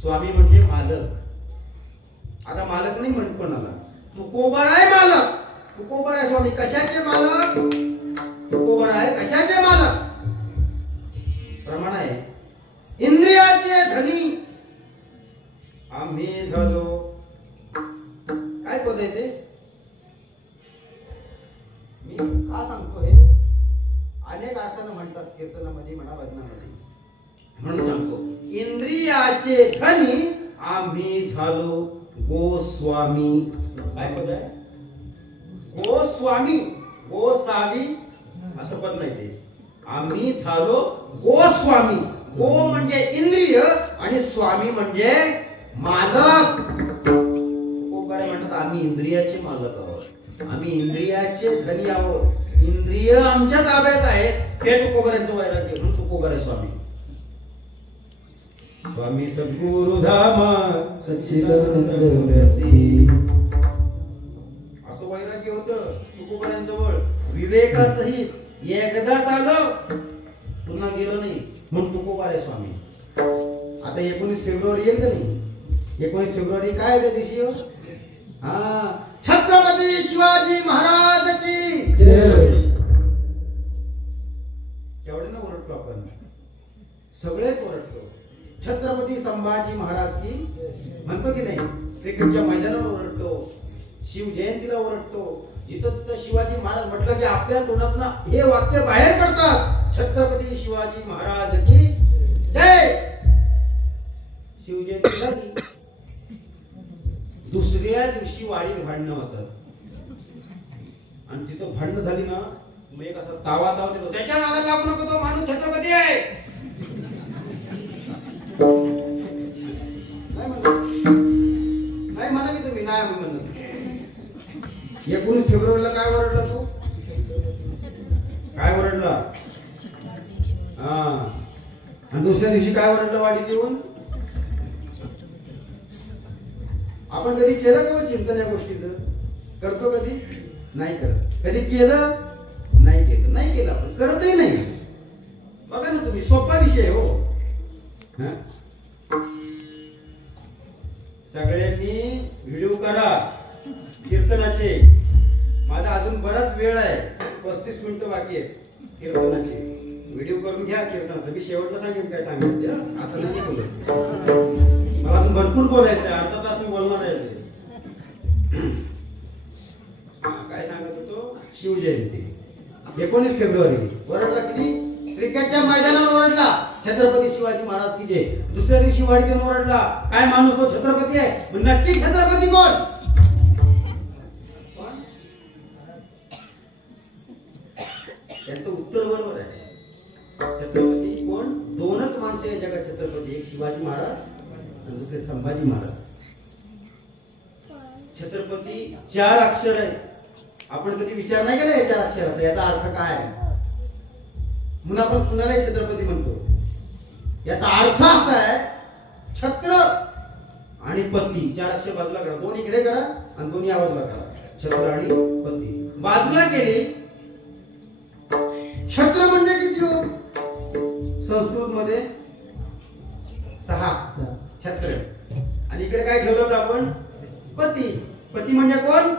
स्वामी म्हणजे मालक. आता मालक नाही म्हणत कोणाला. तुकोबर आहे मालक. तुकोबर आहे स्वामी. कशाचे मालक? तुकोबर आहे कशाचे मालक? प्रमाण आहे इंद्रियाचे धनी आम्ही झालो. काय पद आहे ते? मी का सांगतो हे? अनेक अर्थानं म्हणतात कीर्तनामध्ये म्हणा, भजनामध्ये. म्हणून सांगतो, इंद्रियाचे धनी आम्ही झालो गोस्वामी. काय पद आहे? गोस्वामी. गोसावी असं पद नाही ते. आम्ही झालो गोस्वामी. गो म्हणजे इंद्रिय आणि स्वामी म्हणजे मालक. कोकणे म्हणतात आम्ही इंद्रियाचे मालक आहोत, आम्ही इंद्रियाचे धनी आहोत, इंद्रिय आमच्या ताब्यात आहेत. हे तुकोबऱ्याचं वैराग्य म्हणून तुकोबरा स्वामी. स्वामी सद्गुरु धामा सच्चिदानंद मूर्ती असं वैराग्य होतं तुकोबऱ्यांजवळ. विवेकासहित एकदाच आलं, पुन्हा गेलो नाही म्हणून तुकोबारे स्वामी. आता 19 फेब्रुवारी येईल का नाही? 19 फेब्रुवारी काय त्या दिवशी? छत्रपती शिवाजी महाराज की जय. केवढ्यांना ओरडतो आपण? सगळेच ओरडतो. छत्रपती संभाजी महाराज की म्हणतो की नाही? क्रिकेटच्या मैदानावर ओरडतो, शिव जयंतीला ओरडतो. जिथं तिथं शिवाजी महाराज म्हटलं की आपल्या तोंडातून हे वाक्य बाहेर पडतात, छत्रपती शिवाजी महाराज की जय. शिवजयंती झाली, दुसऱ्या दिवशी वाडीत भांडणं होतं आणि तिथं भांडणं झाली ना, मग एक असा तावा देतो, त्याच्या नादाला लागू नको, तो माणूस छत्रपती आहे. नाही म्हणा की तुम्ही नाही म्हणत. 19 फेब्रुवारीला काय ओरडला तू? काय ओरडला? आणि दुसऱ्या दिवशी काय ओरडलं वाडीत येऊन? आपण कधी केलं का चिंतन या गोष्टीचं? करतो कधी? नाही करत. कधी केलं? नाही केलं आपण, करतही नाही. बघा ना तुम्ही, सोपा विषय हो. सगळ्यांनी व्हिडिओ करा कीर्तनाचे. माझा अजून बराच वेळ आहे, 35 मिनिटं बाकी आहेत कीर्तनाचे. व्हिडिओ करून घ्या कीर्तनाचा. मी शेवटला सांगेन काय सांगायचं, आता नाही बोलत. मला अजून भरपूर बोलायचं आहे, अर्धा तास मी बोलणार आहे. काय सांगत होतो? शिवजयंती 19 फेब्रुवारी ओरडला किती? क्रिकेटच्या मैदानावर ओरडला, छत्रपती शिवाजी महाराज की जय. दुसऱ्या दिवशी वाडीतून ओरडला, काय माणूस तो छत्रपती आहे? नक्की छत्रपती कोण? त्यांचं उत्तर बरोबर आहे. छत्रपती कोण? दोनच माणसं या जगात छत्रपती, एक शिवाजी महाराज आणि दुसरे संभाजी महाराज. छत्रपती 4 अक्षर आहेत. आपण कधी विचार नाही केला या 4 अक्षराचा याचा अर्थ काय आहे? म्हणून आपण कुणाला छत्रपती म्हणतो. याचा अर्थ असा आहे, छत्र आणि पती. 4 अक्षर बाजूला करा, 2 इकडे करा आणि 2 या बाजूला करा. छत्र आणि पती बाजूला केली. छत्र म्हणजे किती हो? संस्कृत मध्ये 6 छत्र. आणि इकडे काय ठेवलं होतं आपण? पती. पती म्हणजे कोण?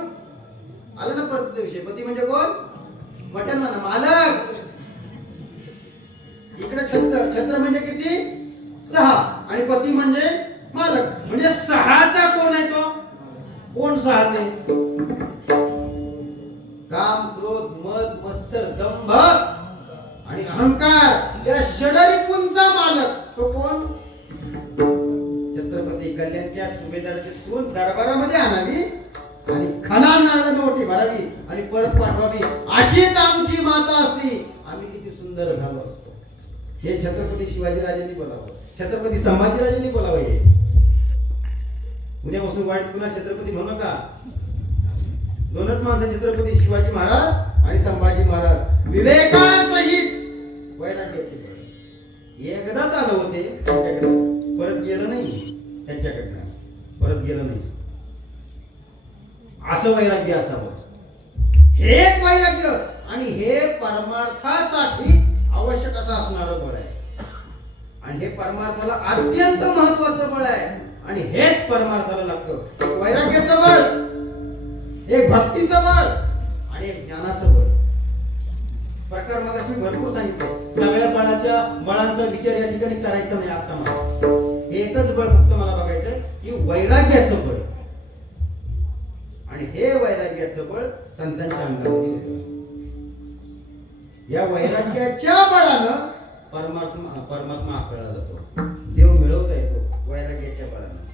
आलं ना परत विषय. पती म्हणजे कोण? मटन म्हणा, मालक. इकडे छत्र म्हणजे किती? 6 आणि पती म्हणजे मालक. म्हणजे 6चा कोण आहे तो? कोण 6 ते? काम, क्रोध, मद, मत्सर, दंभ आणि अहंकार या षडरिपुंचा मालक तो कोण? छत्रपती. कल्याणच्या सुभेदाराची सून दरबारामध्ये आणावी आणि खणा नारळ ओटी भरावी आणि परत पाठवावी, अशीच आमची माता असती, आम्ही किती सुंदर झालो असतो. हे छत्रपती शिवाजी राजांनी बोलावं, छत्रपती संभाजी राजांनी बोलावं. हे उद्यापासून वाईट पुन्हा छत्रपती म्हणू नका. दोनच माणसं, छत्रपती शिवाजी महाराज आणि संभाजी महाराज. विवेकासहित वैराग्याचे बळ. एकदाच आलं होते त्यांच्याकडे, परत गेलं नाही. त्यांच्याकडनं परत गेलं नाही. असं वैराग्य असावं. हे वैराग्य आणि हे परमार्थासाठी आवश्यक असं असणारं बळ आहे. आणि हे परमार्थाला अत्यंत महत्वाचं बळ आहे. आणि हेच परमार्थाला लागतं. एक वैराग्याचं बळ, एक भक्तीचं बळ आणि एक ज्ञानाचं बळ. प्रकार मग मी भरपूर सांगितले. सगळ्या बळांचा विचार या ठिकाणी करायचा नाही. आता मला एकच बळ फक्त मला बघायचंय की वैराग्याचं बळ. आणि हे वैराग्याचं बळ संतांच्या अंगामध्ये. या वैराग्याच्या बळानं परमात्मा आपल्याला जातो, देव मिळवता येतो वैराग्याच्या बळाने.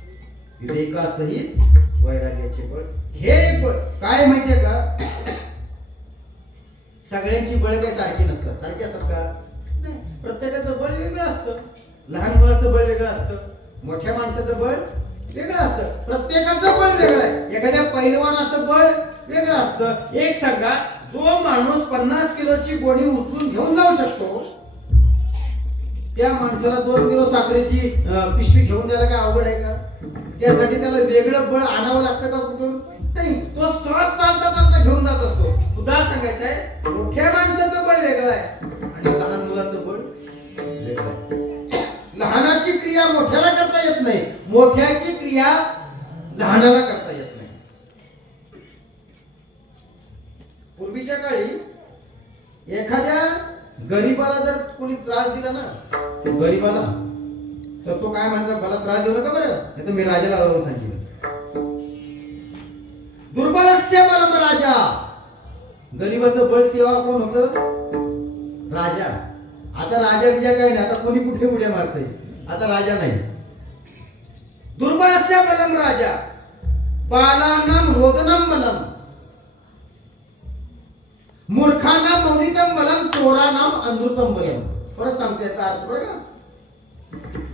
विवेकासहित वैराग्याचे बळ हे एक बळ. काय माहितीये का, सगळ्यांची बळ काही सारखी नसतात. सारखी असतात का? नाही. प्रत्येकाचं बळ वेगळं असतं. लहान मुलाचं बळ वेगळं असतं, मोठ्या माणसाचं बळ वेगळं असतं. प्रत्येकाचं बळ वेगळं आहे. एखाद्या पैलवानाचं बळ वेगळं असतं. एक सांगा, जो माणूस 50 किलोची गोणी उचलून घेऊन जाऊ शकतो, त्या माणसाला 2 किलो साखरेची पिशवी घेऊन द्यायला काय अवघड आहे का? त्यासाठी त्याला वेगळं बळ आणावं लागतं का कुठून? नाही. तो सहज चालता चालता घेऊन जात असतो. उदाहरण सांगायचं आहे, मोठ्या माणसाचं बळ वेगळं आहे आणि लहान मुलाचं बळ वेगळं आहे. लहानाची क्रिया मोठ्याला करता येत नाही, मोठ्याची क्रिया लहानाला करता येत नाही. पूर्वीच्या काळी एखाद्या गरीबाला जर कोणी त्रास दिला ना, गरीबाला, तर तो काय म्हणतो, मला त्रास देऊ नका बरं, नाही तर मी राजाला जाऊन सांगितलं. दुर्बलस्य बलम राजा. गरीबाचं बळ तेव्हा कोण होतं? राजा. आता राजा विजय काय नाही, आता कोणी कुठे उड्या मारतंय, आता राजा नाही. दुर्बलस्य बलम राजा, बालानाम रोदनम बलम, मूर्खानाम मौनितम बलम, चोरानाम अमृतम बलम. परत सांगते याचा अर्थ बरं का.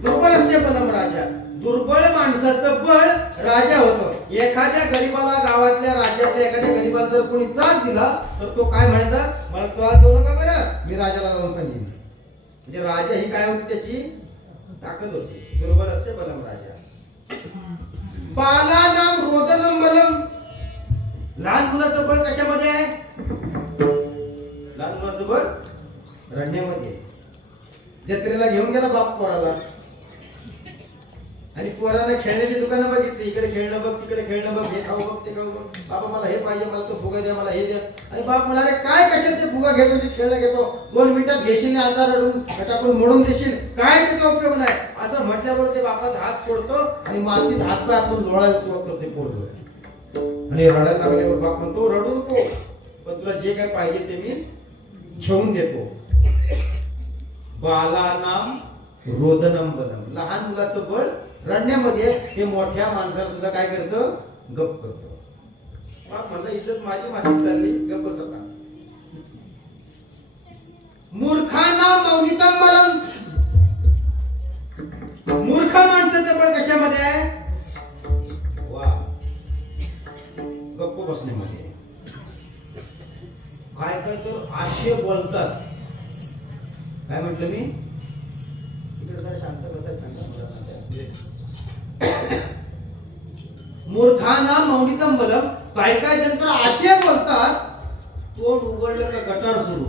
दुर्बलस्य बलम राजा, दुर्बळ माणसाचं बळ राजा होतं. एखाद्या गरीबाला, गावातल्या राज्यातल्या एखाद्या गरीबाला जर कोणी त्रास दिला तर तो काय म्हणता, मला त्रास देऊ नका बरं, मी राजाला जाऊन सांगेन. म्हणजे राजा ही काय होती, त्याची ताकद होती. दुर्बलस्य बलम राजा. बालानाम रोदनम बलम, लहान मुलाचं बळ कशामध्ये आहे? लहान मुलाचं बळ रडण्यामध्ये. जत्रेला घेऊन गेला बाप पोराला आणि पोराला खेळण्याची दुकानं बघितली, इकडे खेळणं बघ, तिकडे खेळणं बघ, हे खाऊ बघ, ते खाऊ बघ, बाबा मला हे पाहिजे, मला तो फुगा द्या, मला हे द्या. आणि बाप म्हणाले, काय कशात ते फुगा घेतो, ते खेळला घेतो, 2 मिनिटात घेशील आणि आता रडून टाकून मोडून देशील, काय त्याचा उपयोग नाही. असं म्हटल्यावर ते बापाचा हात सोडतो आणि मातीत हात पाय आपण लोळायला सुरुवात करते पोरगं. आणि रडायला लागल्यावर बाप म्हणतो, रडू नको, पण तुला जे काय पाहिजे ते मी घेऊन देतो. बालानाम रोदनम बलम, लहान मुलाचं बळ रडण्यामध्ये, हे मोठ्या माणसाला सुद्धा काय करतं, गप्प करतं. बाप म्हणलं, इज्जत माझी चालली, गप्प बसा. मूर्खानाम मौनितम बलम, मूर्ख माणसाचं बळ कशामध्ये आहे? वा, गप्प बसण्यामध्ये. काय काय तर आशय बोलतात. काय म्हटलं मी? इकडे जरा शांत बसा, शांत बसा. मूर्खानाम मौनितम बलम, काय काय जण तर आशय बोलतात, तोंड उघडलं का गटार सुरू.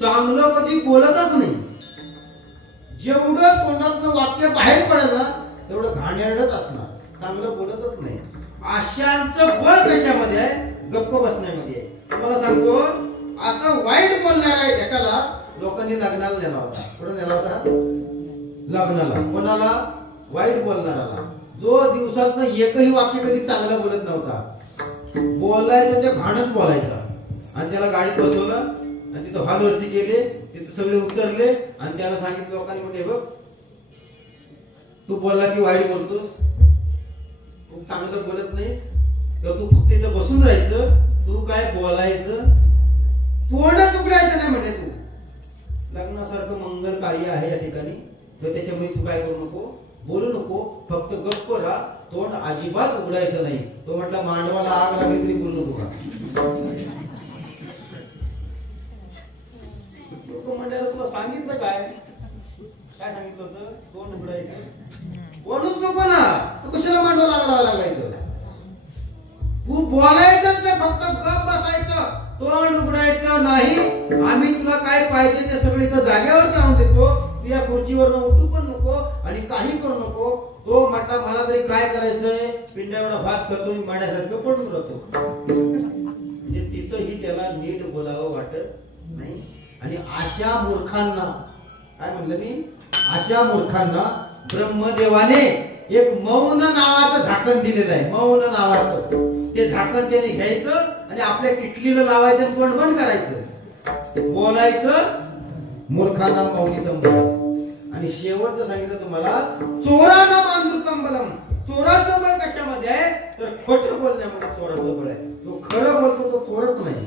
चांगलं कधी बोलतच नाही. जेवढं तोंडातलं वाक्य बाहेर पडेल ना, तेवढं घाणेरडच असणार, चांगलं बोलतच नाही. आशयांचं बळ कशामध्ये आहे? गप्प बसण्यामध्ये आहे. तुम्हाला सांगतो, असं वाईट बोलणारा एकाला लोकांनी लग्नाला नेला होता. कुठं नेला होता? लग्नाला. कोणाला? वाईट बोलणाराला. जो दिवसातनं एकही वाक्य कधी चांगलं बोलत नव्हता, बोलायचं ते घाणच बोलायचा. आणि त्याला गाडीत बसवलं आणि तिथं हॉलवरती गेले, तिथं सगळे उतरले आणि त्याला सांगितलं लोकांनी, म्हणजे बघ, तू बोलला की वाईट बोलतोस, तू चांगलं बोलत नाहीस, तर तू फक्त तिथं बसून राहायचं, तू काय बोलायचं, तोंडच उघडायचं नाही. म्हणजे तू लग्नासारखं मंगल कार्य आहे या ठिकाणी, तर त्याच्यामध्ये तू काय करू नको, बोलू नको, फक्त गप्प राहा, तोंड अजिबात उघडायचं नाही. तो म्हटला, मांडवाला आग लागली तरी बोलू नको का? लोक म्हणल्याला तुला सांगितलं काय सांगितलं होतं? तोंड उघडायचं, बोलूच नको ना, तू कशाला मांडवाला आग लागायचं? तू बोलायचं नाही, फक्त गप्प बसायचं, तोंड उघडायचं नाही. आम्ही तुला काय पाहिजे ते सगळं इथं जागेवरती आणून देतो, तू या खुर्चीवरनं उठू पण नको आणि काही करू नको. तो म्हटला, मला तरी काय करायचंय, पिंड्या एवढा भात करतो, मी माड्यासारखं पडून राहतो. म्हणजे तिथंही त्याला नीट बोलावं वाटत नाही. आणि अशा मूर्खांना, काय म्हणलं मी, अशा मूर्खांना ब्रह्मदेवाने एक मौन नावाचं झाकण दिलेलं आहे. मौन नावाचं ते झाकण त्याने घ्यायचं आणि आपल्या किटलीला लावायचं, तोंड बंद करायचं, बोलायचं मूर्खांना मौलिकम बळ. आणि शेवटचं सांगितलं तुम्हाला चोरांना मांजूकम बलम. चोराचं बळ कशामध्ये आहे तर खोटं बोलण्यामध्ये चोराचं बळ आहे. तो खरं बोलतो तो चोरच नाही,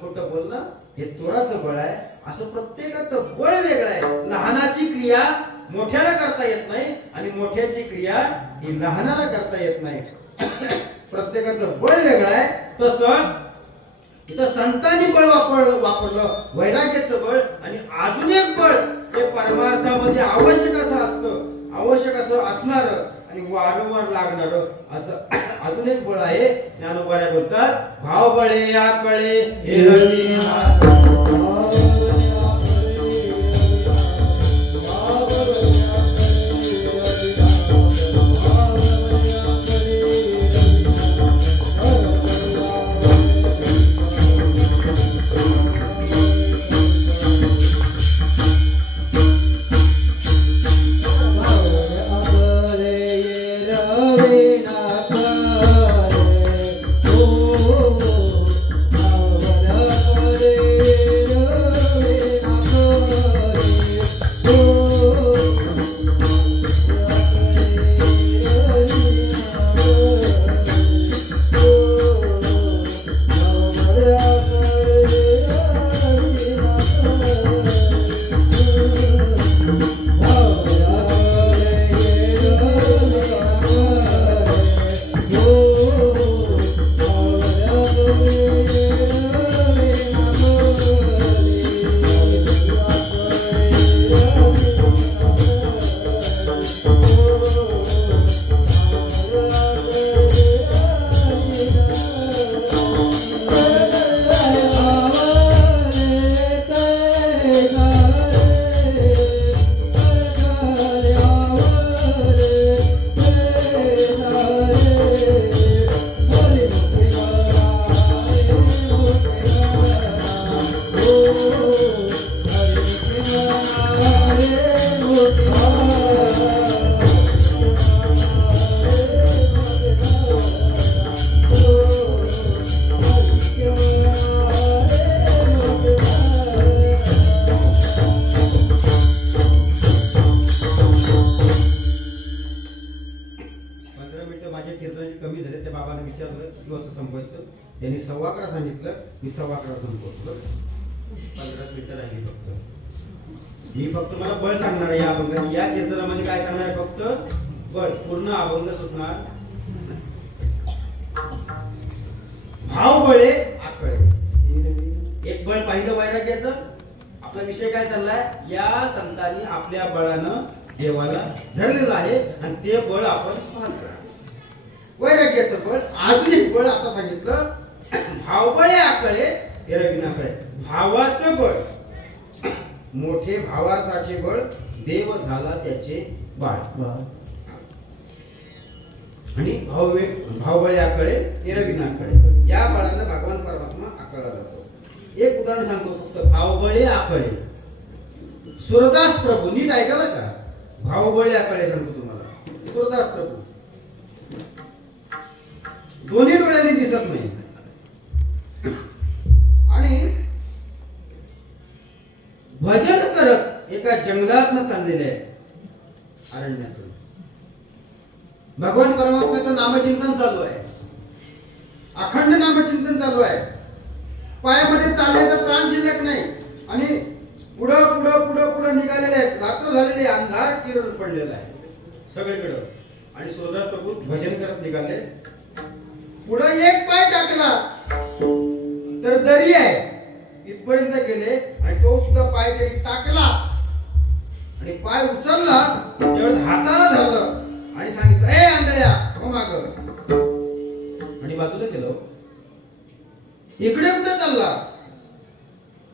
खोटं बोलणं हे चोराचं बळ आहे. असं प्रत्येकाचं बळ वेगळं आहे. लहानाची क्रिया मोठ्याला करता येत नाही आणि मोठ्याची क्रिया ही लहानाला करता येत नाही. प्रत्येकाचं बळ वेगळं आहे. तसं इथं संतांनी बळ वापरलं वैराग्याचं बळ. आणि अजून एक बळ हे परमार्थामध्ये आवश्यक असं असणार आणि वारंवार लागणार असं अजून एक बळ आहे. ज्ञानोबा बोलतात भाव बळे या कळे त्यांनी 11:15 सांगितलं, मी 11:15 संपवतो. 15 मिनिटं राहिली फक्त. ही फक्त मला बळ सांगणार आहे. या अभंगाने या कीर्तनामध्ये काय करणार आहे फक्त बळ. पूर्ण अभंग सुटणार भाव बळे आकळे. एक बळ पाहिलं वैराग्याचं. आपला विषय काय चाललाय या संतांनी आपल्या बळानं देवाला धरलेलं आहे आणि ते बळ आपण पाहतो. वैराग्याचं बळ. अजून एक बळ आता सांगितलं भावबळे आकळे एरविनाकळे. भावाचं बळ मोठे भावार्थाचे बळ देव झाला त्याचे बाळ. आणि भावबळे आकळे एरविनाकळे या बळाला भगवान परमात्मा आकळला जातो. एक उदाहरण सांगतो फक्त. भावबळे आकळे सूरदास प्रभू. नीट ऐका बरं का. भावबळे आकळे सांगतो तुम्हाला. सूरदास प्रभू दोन्ही डोळ्यांनी दिसत नाही आणि भजन करत एका जंगलात चाललेले आहे. अरण्यातून भगवान परमात्म्याचं नामचिंतन चालू आहे. अखंड नामचिंतन चालू आहे. पायामध्ये चालण्याचा त्राण शिल्लक नाही आणि पुढं पुढं पुढं पुढं निघालेले आहेत. रात्र झालेली अंधार किरण पडलेला आहे सगळीकडे. आणि सूरदास प्रभू भजन करत निघाले. पुढे एक पाय टाकला तर दरी आहे. इथपर्यंत गेले आणि तो सुद्धा पाय त्यांनी टाकला आणि पाय उचलला तेवढं हाताला धरलं आणि सांगितलं ए आंधळ्या हो माग. आणि बाजूला गेलो. इकडे कुठे चालला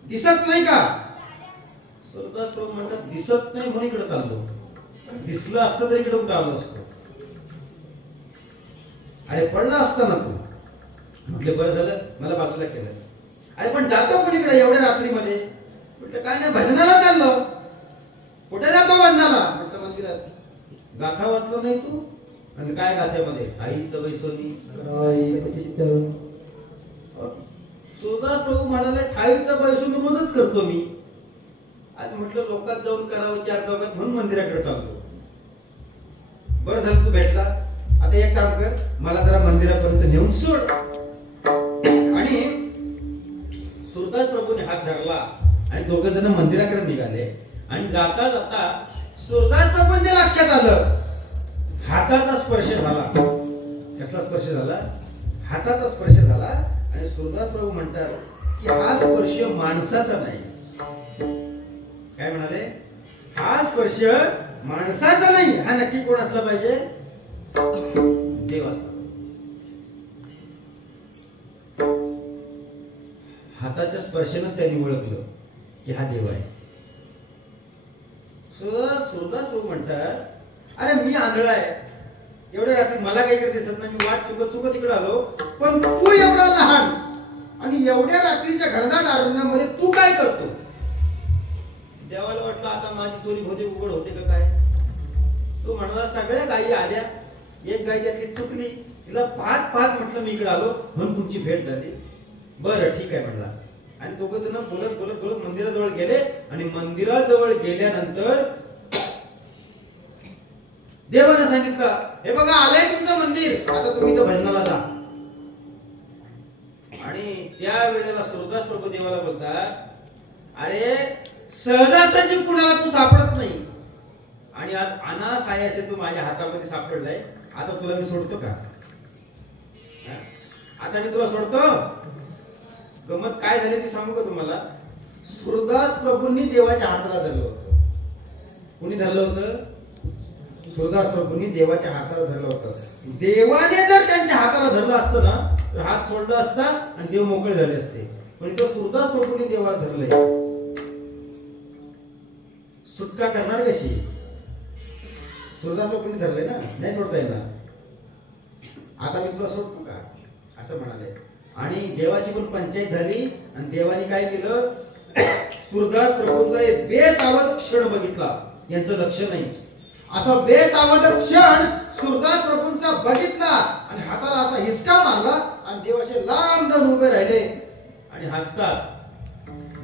दिसत नाही का. सूरदास प्रभू म्हणतात दिसत नाही म्हणून इकडे चाललो. दिसलं असतं तर इकडे कुठं आलो असतो. अरे पडला असता ना तू. म्हटले बरं झालं मला बाजूला केलं. अरे पण जातो कोणीकडे एवढ्या रात्रीमध्ये. म्हटलं काय नाही भजनाला चाललो. कुठे जातो भजनाला. म्हटलं मंदिरात. गाथा वाचलो नाही तू. आणि काय गाथ्यामध्ये आईचं वैसोनी. सूरदास प्रभू म्हणाले ठाईचं बैसून रोजच करतो मी. आज म्हटलं लोकात जाऊन करावं चार चौकात म्हणून मंदिराकडे चाललो. बरं झालं तू भेटला. आता एक काम कर, मला जरा मंदिरापर्यंत नेऊन सोड. आणि सुरदास प्रभूने हात धरला आणि दोघे जण मंदिराकडे निघाले. आणि जाता जाता सुरदास प्रभूंच्या लक्षात आलं हाताचा स्पर्श झाला. कसला स्पर्श झाला? हाताचा स्पर्श झाला. आणि सुरदास प्रभू म्हणतात की हा स्पर्श माणसाचा नाही. काय म्हणाले? हा स्पर्श माणसाचा नाही. हा नक्की कोण असला पाहिजे? देव असला. हाताच्या स्पर्शानेच त्यांनी ओळखलं की हा देव आहे. सुरदास प्रभू म्हणतात, अरे मी आंधळा आहे, एवढ्या रात्री मला काही काही दिसत नाही, मी वाट चुकत चुकत इकडे आलो, पण तू एवढा लहान आणि एवढ्या रात्रीच्या घनदाट अरण्यामध्ये तू काय करतो? देवाला वाटलं आता माझी चोरी होते, उघड होते का काय. तो म्हणाला सगळ्या गायी आल्या, एक गाय त्यातली चुकली, तिला पाच पाच म्हटलं मी इकडे आलो म्हणून तुमची भेट झाली. बरं ठीक आहे म्हणला. आणि दोघं जण बोलत बोलत बोलत मंदिराजवळ गेले. आणि मंदिराजवळ गेल्यानंतर देवाने सांगितलं, हे बघा आलंय तुमचं मंदिर, आता तुम्ही इथं भजनाला जा. आणि त्या वेळेला सुरदास प्रभू देवाला बोलतात, अरे सहजासहजी कुणाला तू सापडत नाही आणि आज अनाथ आहे असे तू माझ्या हातामध्ये सापडलाय, आता तुला मी सोडतो का? आता मी तुला सोडतो? गमत काय झाली ती सांगू का तुम्हाला? सुरदास प्रभूंनी देवाच्या हाताला धरलं होतं. कुणी धरलं होतं? सुरदास प्रभूंनी देवाच्या हाताला धरलं होतं. देवाने जर त्यांच्या हाताला धरलं असतं ना तर हात सोडला असता आणि देव मोकळे झाले असते. पण इथं सुरदास प्रभूंनी देवाला धरलंय. सुटका करणार कशी? सुरदास प्रभूंनी धरले ना, नाही सोडता येणार. आता मी तुला सोडतो का असं म्हणाले. आणि देवाची पण पंचायत झाली. आणि देवाने काय केलं? सुरदास प्रभूंचा एक बेसावध क्षण बघितला. यांचं लक्ष नाही, असा बेसावध क्षण सुरदास प्रभूंचा बघितला. आणि हाताला असा हिसका मारला आणि देव असे लांब जाऊन उभे राहिले आणि हसतात.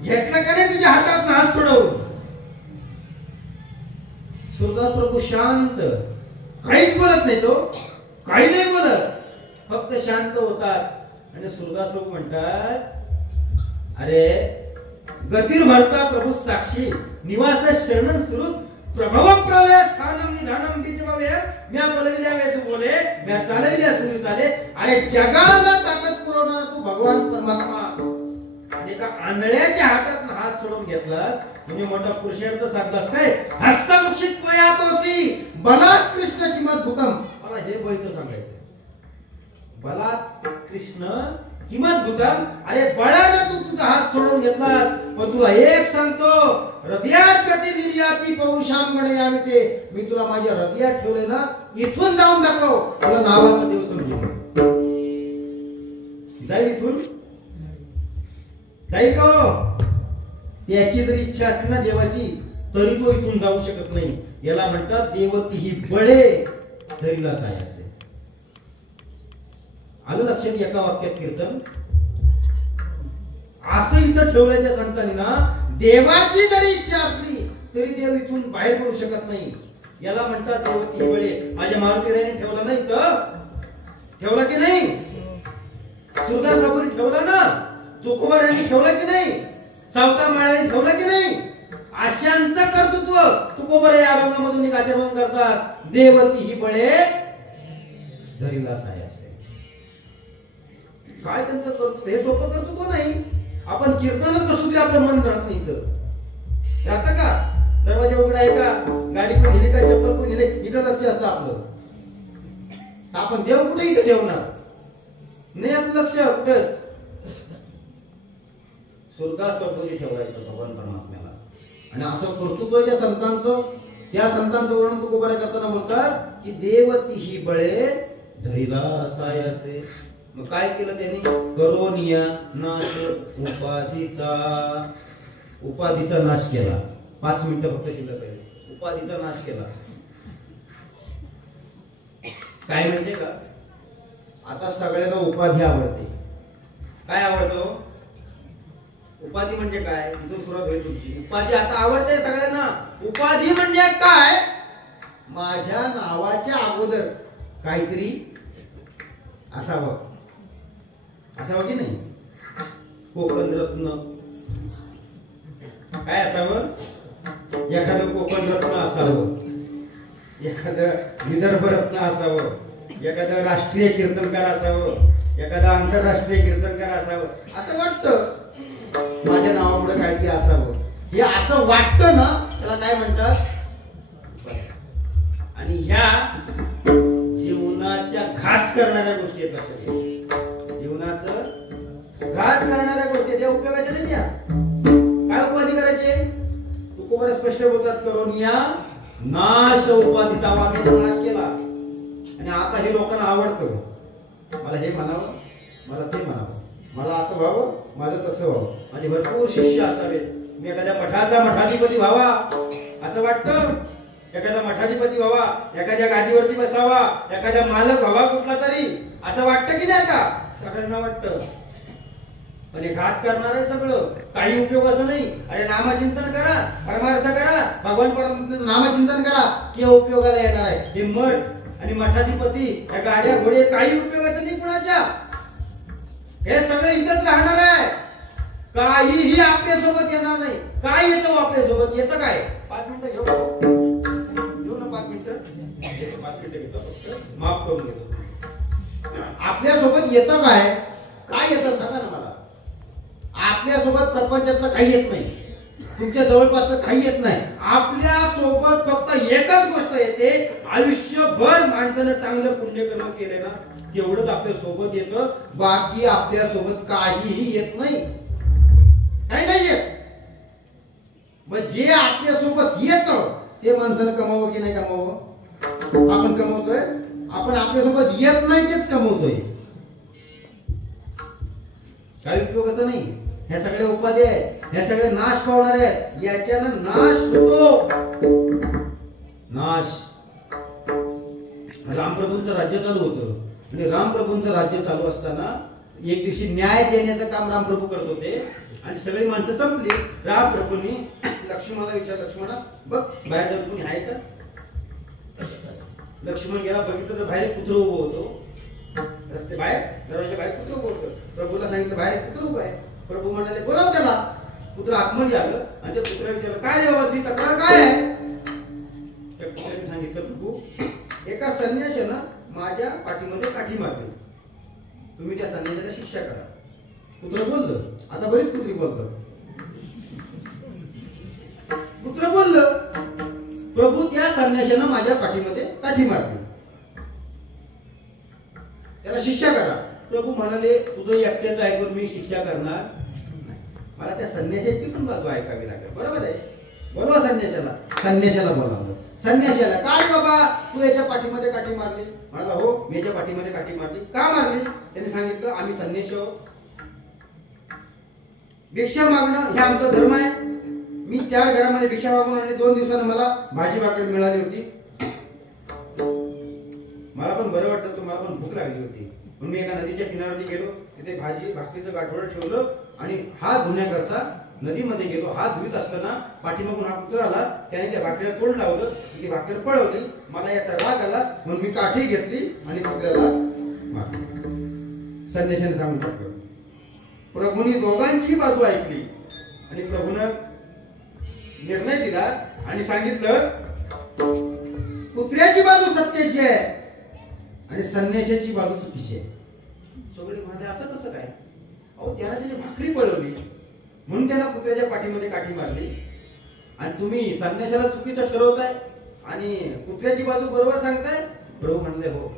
घेतलं का नाही तुझ्या हातात हात सोडवून? सुरदास प्रभू शांत, काहीच बोलत नाही. तो काही नाही बोलत, फक्त शांत होतात. आणि सुरदास प्रभू म्हणतात, अरे गतीर भरता प्रभू साक्षी निवास शरण सुरुत प्रभव प्रलय स्थानम निधानम दिजभवे म्या बोलविल्या वेद बोले म्या चालविल्या सुनी चाले. अरे जगाला ताकद पुरवणारा तू भगवान परमात्मा एका आंधळ्याच्या हातात हात सोडून घेतलास म्हणजे मोठा पुरुषार्थ साधलास. काय हस्तमुक्षित त्वयातोसी बलात् कृष्ण किंमत भूकम. मला हे बोलतो सांगायचं, बलात् कृष्ण किंमत भूकम. अरे बळाने तू तुझा हात सोडून घेतलास, पण तुला एक सांगतो, हृदयात गती निर्याती पौरुषाम गणयामी ते. मी तुला माझ्या हृदयात ठेवले ना, इथून जाऊन दाखव, तुला नावाचा देव समजेल. जाईल इथून? जाईल का? त्याची जरी इच्छा असते ना देवाची, तरी तो इथून जाऊ शकत नाही. याला म्हणतात देवती ही बळे धरीला काय असते. आलं लक्षात? एका वाक्यात कीर्तन असं इथं ठेवलंय त्या संतांनी ना, देवाची जरी इच्छा असली तरी देव इथून बाहेर पडू शकत नाही. याला म्हणतात देवती ही बळे. माझ्या मारुतीरायाने ठेवला नाही तर ठेवला की नाही? सुरदास प्रभूंनी ठेवला ना, चोखोबा यांनी ठेवला की नाही? सावकार माळ्यांनी ठेवला की नाही? अशांचं कर्तृत्व तुकोबा या अभंगामधून गाथेबोध करतात. देवती ही बळे धरीला काय. काय त्यांचं कर्तृत्व? हे सोपं कर्तृत्व नाही. आपण कीर्तनच करतो तरी आपलं मन राहत नाही. इथं राहतं का? दरवाजा उघडा आहे का? गाडी कोण नेली का? चप्पल कोण नेले? इकडे लक्ष असतं आपलं. आपण देव कुठे इथे ठेवणार नाही, आपलं लक्ष कुठंच. सुरदास प्रभूंनी ठेवायचं भगवान परमात्म्याला. आणि असं कर्तृत्व ज्या संतांचं, त्या संतांचं वर्णन तुकोबा करताना बोलतात की देवती ही बळे धरीला साय असे. मग काय केलं त्यांनी? करोनिया नाश उपाधीचा नाश केला. 5 मिनिटं फक्त शिल्लक आहे. उपाधीचा नाश केला. काय म्हणजे का? आता सगळ्यांना उपाधी आवडते. काय आवडतो? उपाधी म्हणजे काय? तिथून सुरुवात होईल तुमची. उपाधी आता आवडते सगळ्यांना. उपाधी म्हणजे काय? माझ्या नावाच्या अगोदर काहीतरी असावं. असावं की नाही? कोकण रत्न काय असावं? एखादं कोकण रत्न असावं, एखादं विदर्भ रत्न असावं, एखादं राष्ट्रीय कीर्तनकार असावं, एखादं आंतरराष्ट्रीय कीर्तनकार असावं. असं वाटतं माझ्या नावापुढे काहीतरी असावं. हे असं वाटतं ना, त्याला काय म्हणतात? आणि ह्या जीवनाच्या घात करणाऱ्या गोष्टी आहेत. लक्षात. जीवनाचं घात करणाऱ्या गोष्टी त्या उपयोगाच्या नाही. त्या काय उपाधी करायचे? तुकोबर स्पष्ट बोलतात, करून या नाश उपाधीचा आम्ही नाश केला. आणि आता हे लोकांना आवडतं. मला हे म्हणावं, मला ते म्हणावं, मला असं व्हावं, माझं तसं व्हावं, माझे भरपूर शिष्य असावेत, मी एखाद्या मठाचा मठाधिपती व्हावा असं वाटतं. एखादा मठाधिपती व्हावा, एखाद्या गादीवरती बसावा, एखादा मालक व्हावा कुठला तरी, असं वाटतं की नाही? का सगळ्यांना वाटतं. पण हे घात करणार आहे सगळं, काही उपयोगाचं नाही. अरे नामचिंतन करा, परमार्थ करा, भगवान परम नामचिंतन करा, की उपयोगाला येणार आहे. हे मठ आणि मठाधिपती, या गाड्या घोडे काही उपयोगाचं नाही कुणाच्या. हे सगळं इथंच राहणार आहे. काहीही आपल्यासोबत येणार नाही. काय येतं आपल्यासोबत? येतं काय? 5 मिनिटं घेऊ ना, 5 मिनिटं घेतो, फक्त माफ करून घेतो. आपल्यासोबत येतं काय? काय येतं सांगा ना मला. आपल्यासोबत प्रपंचातलं काही येत नाही, तुमच्या जवळपासचं काही येत नाही. आपल्या सोबत फक्त एकच गोष्ट येते, आयुष्यभर माणसाने चांगलं पुण्यकर्म केले ना तेवढंच आपल्या सोबत येतं. बाकी आपल्या सोबत काहीही येत नाही, काही नाही येत. मग जे आपल्या सोबत येतं ते माणसानं कमावं की नाही कमावं? आपण कमवतोय. आपण आपल्यासोबत येत नाही तेच कमवतोय. काही उपयोगाचं नाही. ह्या सगळ्या उपाधी आहेत, ह्या सगळे नाश पावणार आहेत. याच्यानं नाश होतो, नाश. रामप्रभूंचं राज्य चालू होतं आणि रामप्रभूंचं राज्य चालू असताना एक दिवशी न्याय देण्याचं काम रामप्रभू करत होते आणि सगळी माणसं संपली. रामप्रभूंनी लक्ष्मणाला विचारलं, लक्ष्मणा बघ बाहेर जर कोणी आहे का? लक्ष्मण गेला, बघितलं तर बाहेर कुत्र उभं होतो. रस्ते बाहेर, दरवाजा बाहेर कुत्र उभं होतं. प्रभूला सांगितलं बाहेर कुत्र उभं आहे. प्रभू म्हणाले बोलाव त्याला. कुत्र आतमध्ये आलं आणि त्या कुत्र्याला विचारलं, काय रे बाबा तुझी तक्रार काय आहे? त्या कुत्र्याने सांगितलं, प्रभू एका संन्याशानं माझ्या पाठीमध्ये काठी मारली, तुम्ही त्या संन्याशाला शिक्षा करा. कुत्र बोललं. आता बरीच कुत्री बोलतात. कुत्र बोललं, प्रभू त्या संन्याशानं माझ्या पाठीमध्ये काठी मारली, त्याला शिक्षा करा. प्रभू म्हणाले तुझं एकट्याचं ऐकून मी शिक्षा करणार, मला त्या संन्याशाची पण बाजू ऐकावी लागेल. बरोबर आहे, बोलवा संन्याशाला. संन्याशाला बोलावलं. संन्याशाला, काय बाबा तू याच्या पाठीमध्ये काठी मारली? म्हणाला हो मी याच्या पाठीमध्ये काठी मारली. का मारली? त्यांनी सांगितलं आम्ही संन्याशी आहोत, भिक्षा मागणं हे आमचा धर्म आहे. मी 4 घरामध्ये भिक्षा मागून आणि 2 दिवसांनी मला भाजी भाकरी मिळाली होती. मला पण बरं वाटतं, तुम्हाला पण भूक लागली होती, म्हणून मी एका नदीच्या किनाऱ्यावरती गेलो, तिथे भाजी भाकरीचं गाठोडं ठेवलं आणि हात धुण्याकरता नदीमध्ये गेलो. हात धुत असताना पाठीमागून हा कुत्रा आला, त्याने त्या भाकरीला तोंड लावलं, ती भाकरी पळवली. मला याचा राग आला म्हणून मी काठी घेतली आणि कुत्र्याला मारली. संन्याशाने सांगून टाकलं. प्रभूंनी दोघांचीही बाजू ऐकली आणि प्रभूनं निर्णय दिला आणि सांगितलं कुत्र्याची बाजू सत्याची आहे आणि संन्याशाची बाजू चुकीची आहे. सगळे म्हणाले असं कसं काय? अहो त्याला त्याची भाकरी पळवली म्हणून त्याला कुत्र्याच्या पाठीमध्ये काठी मारली आणि तुम्ही संन्याशाला चुकीचं ठरवताय आणि कुत्र्याची बाजू बरोबर सांगताय. प्रभू म्हणले हो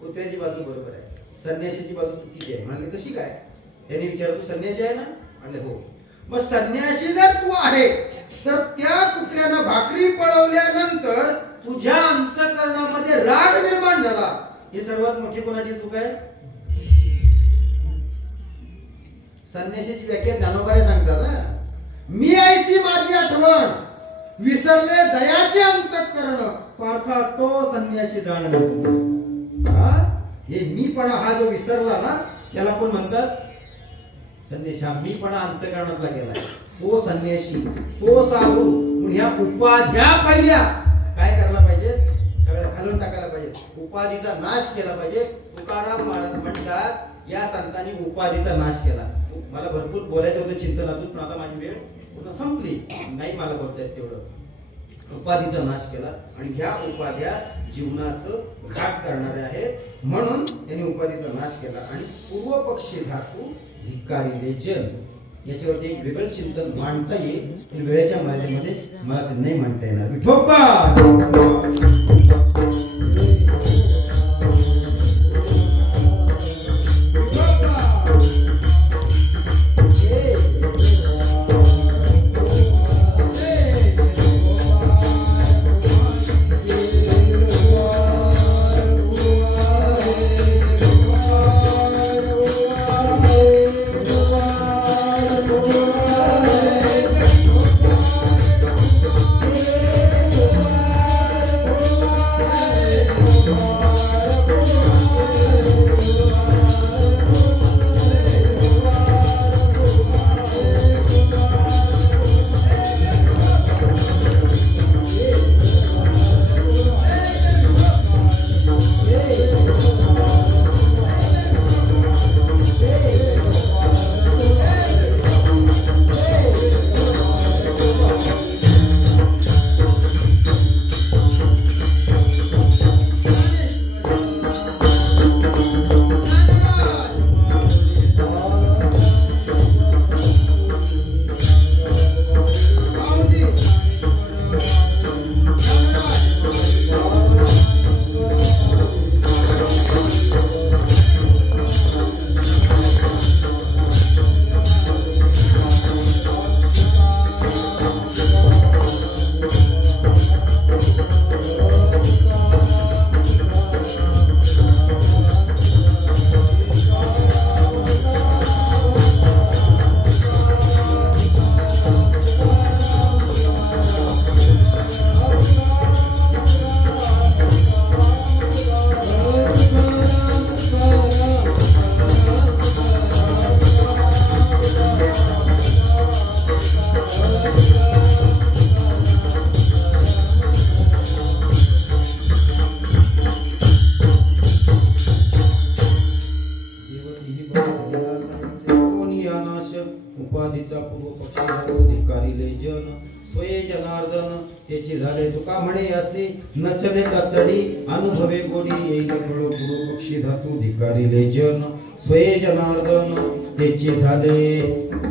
कुत्र्याची बाजू बरोबर आहे, संन्याशाची बाजू चुकीची आहे. म्हणाले कशी काय? त्यांनी विचारलं तू संन्याशी आहे ना? म्हणले हो. मग संन्याशी जर तू आहे तर त्या कुत्र्यानं भाकरी पळवल्यानंतर तुझ्या अंतःकरणामध्ये राग निर्माण झाला, ही सर्वात मोठी कोणाची चूक आहे? संन्याशाची व्याख्या ज्ञानोबाने सांगतात ना, मी ऐसी माझी आठवण विसरले दयाचे अंतःकरण पार्था तो संन्याशी जाणला. हे मीपणा हा जो विसरला ना त्याला कोण म्हणतात? संदेशा मी पण अंतःकरणातला गेलाय, तो संन्यासी, तो साधू. ह्या उपाध्या पाहिल्या काय करायला पाहिजे, सगळं घालून टाकायला पाहिजे, उपाधीचा नाश केला पाहिजे. तुकाराम महाराज म्हणतात या संतांनी उपाधीचा नाश केला. मला भरपूर बोलायचं होतं चिंतनातून, पण आता माझी वेळ पूर्ण संपली, नाही मला बोलता येत तेवढं. उपाधीचा नाश केला आणि ह्या उपाध्या जीवनाचं घाट करणारे आहेत, म्हणून त्यांनी उपाधीचा नाश केला. आणि पूर्व पक्षी धातू धिक्कारिले जन, याच्यावरती एक वेगळं चिंतन मांडता येईल, पण वेळेच्या मर्यादेमध्ये मला ते नाही मांडता येणार. विठोबा उपाधीचा पूर्व पक्षी धिक्कारिले जन, स्वये जनार्दन त्याची झाले तुका म्हणे असे, नचले तत्तडी अनुभवे गोडी, येईल पूर्व पक्षी धातू धिक्कारिले जन, स्वये जनार्दन त्याची झाले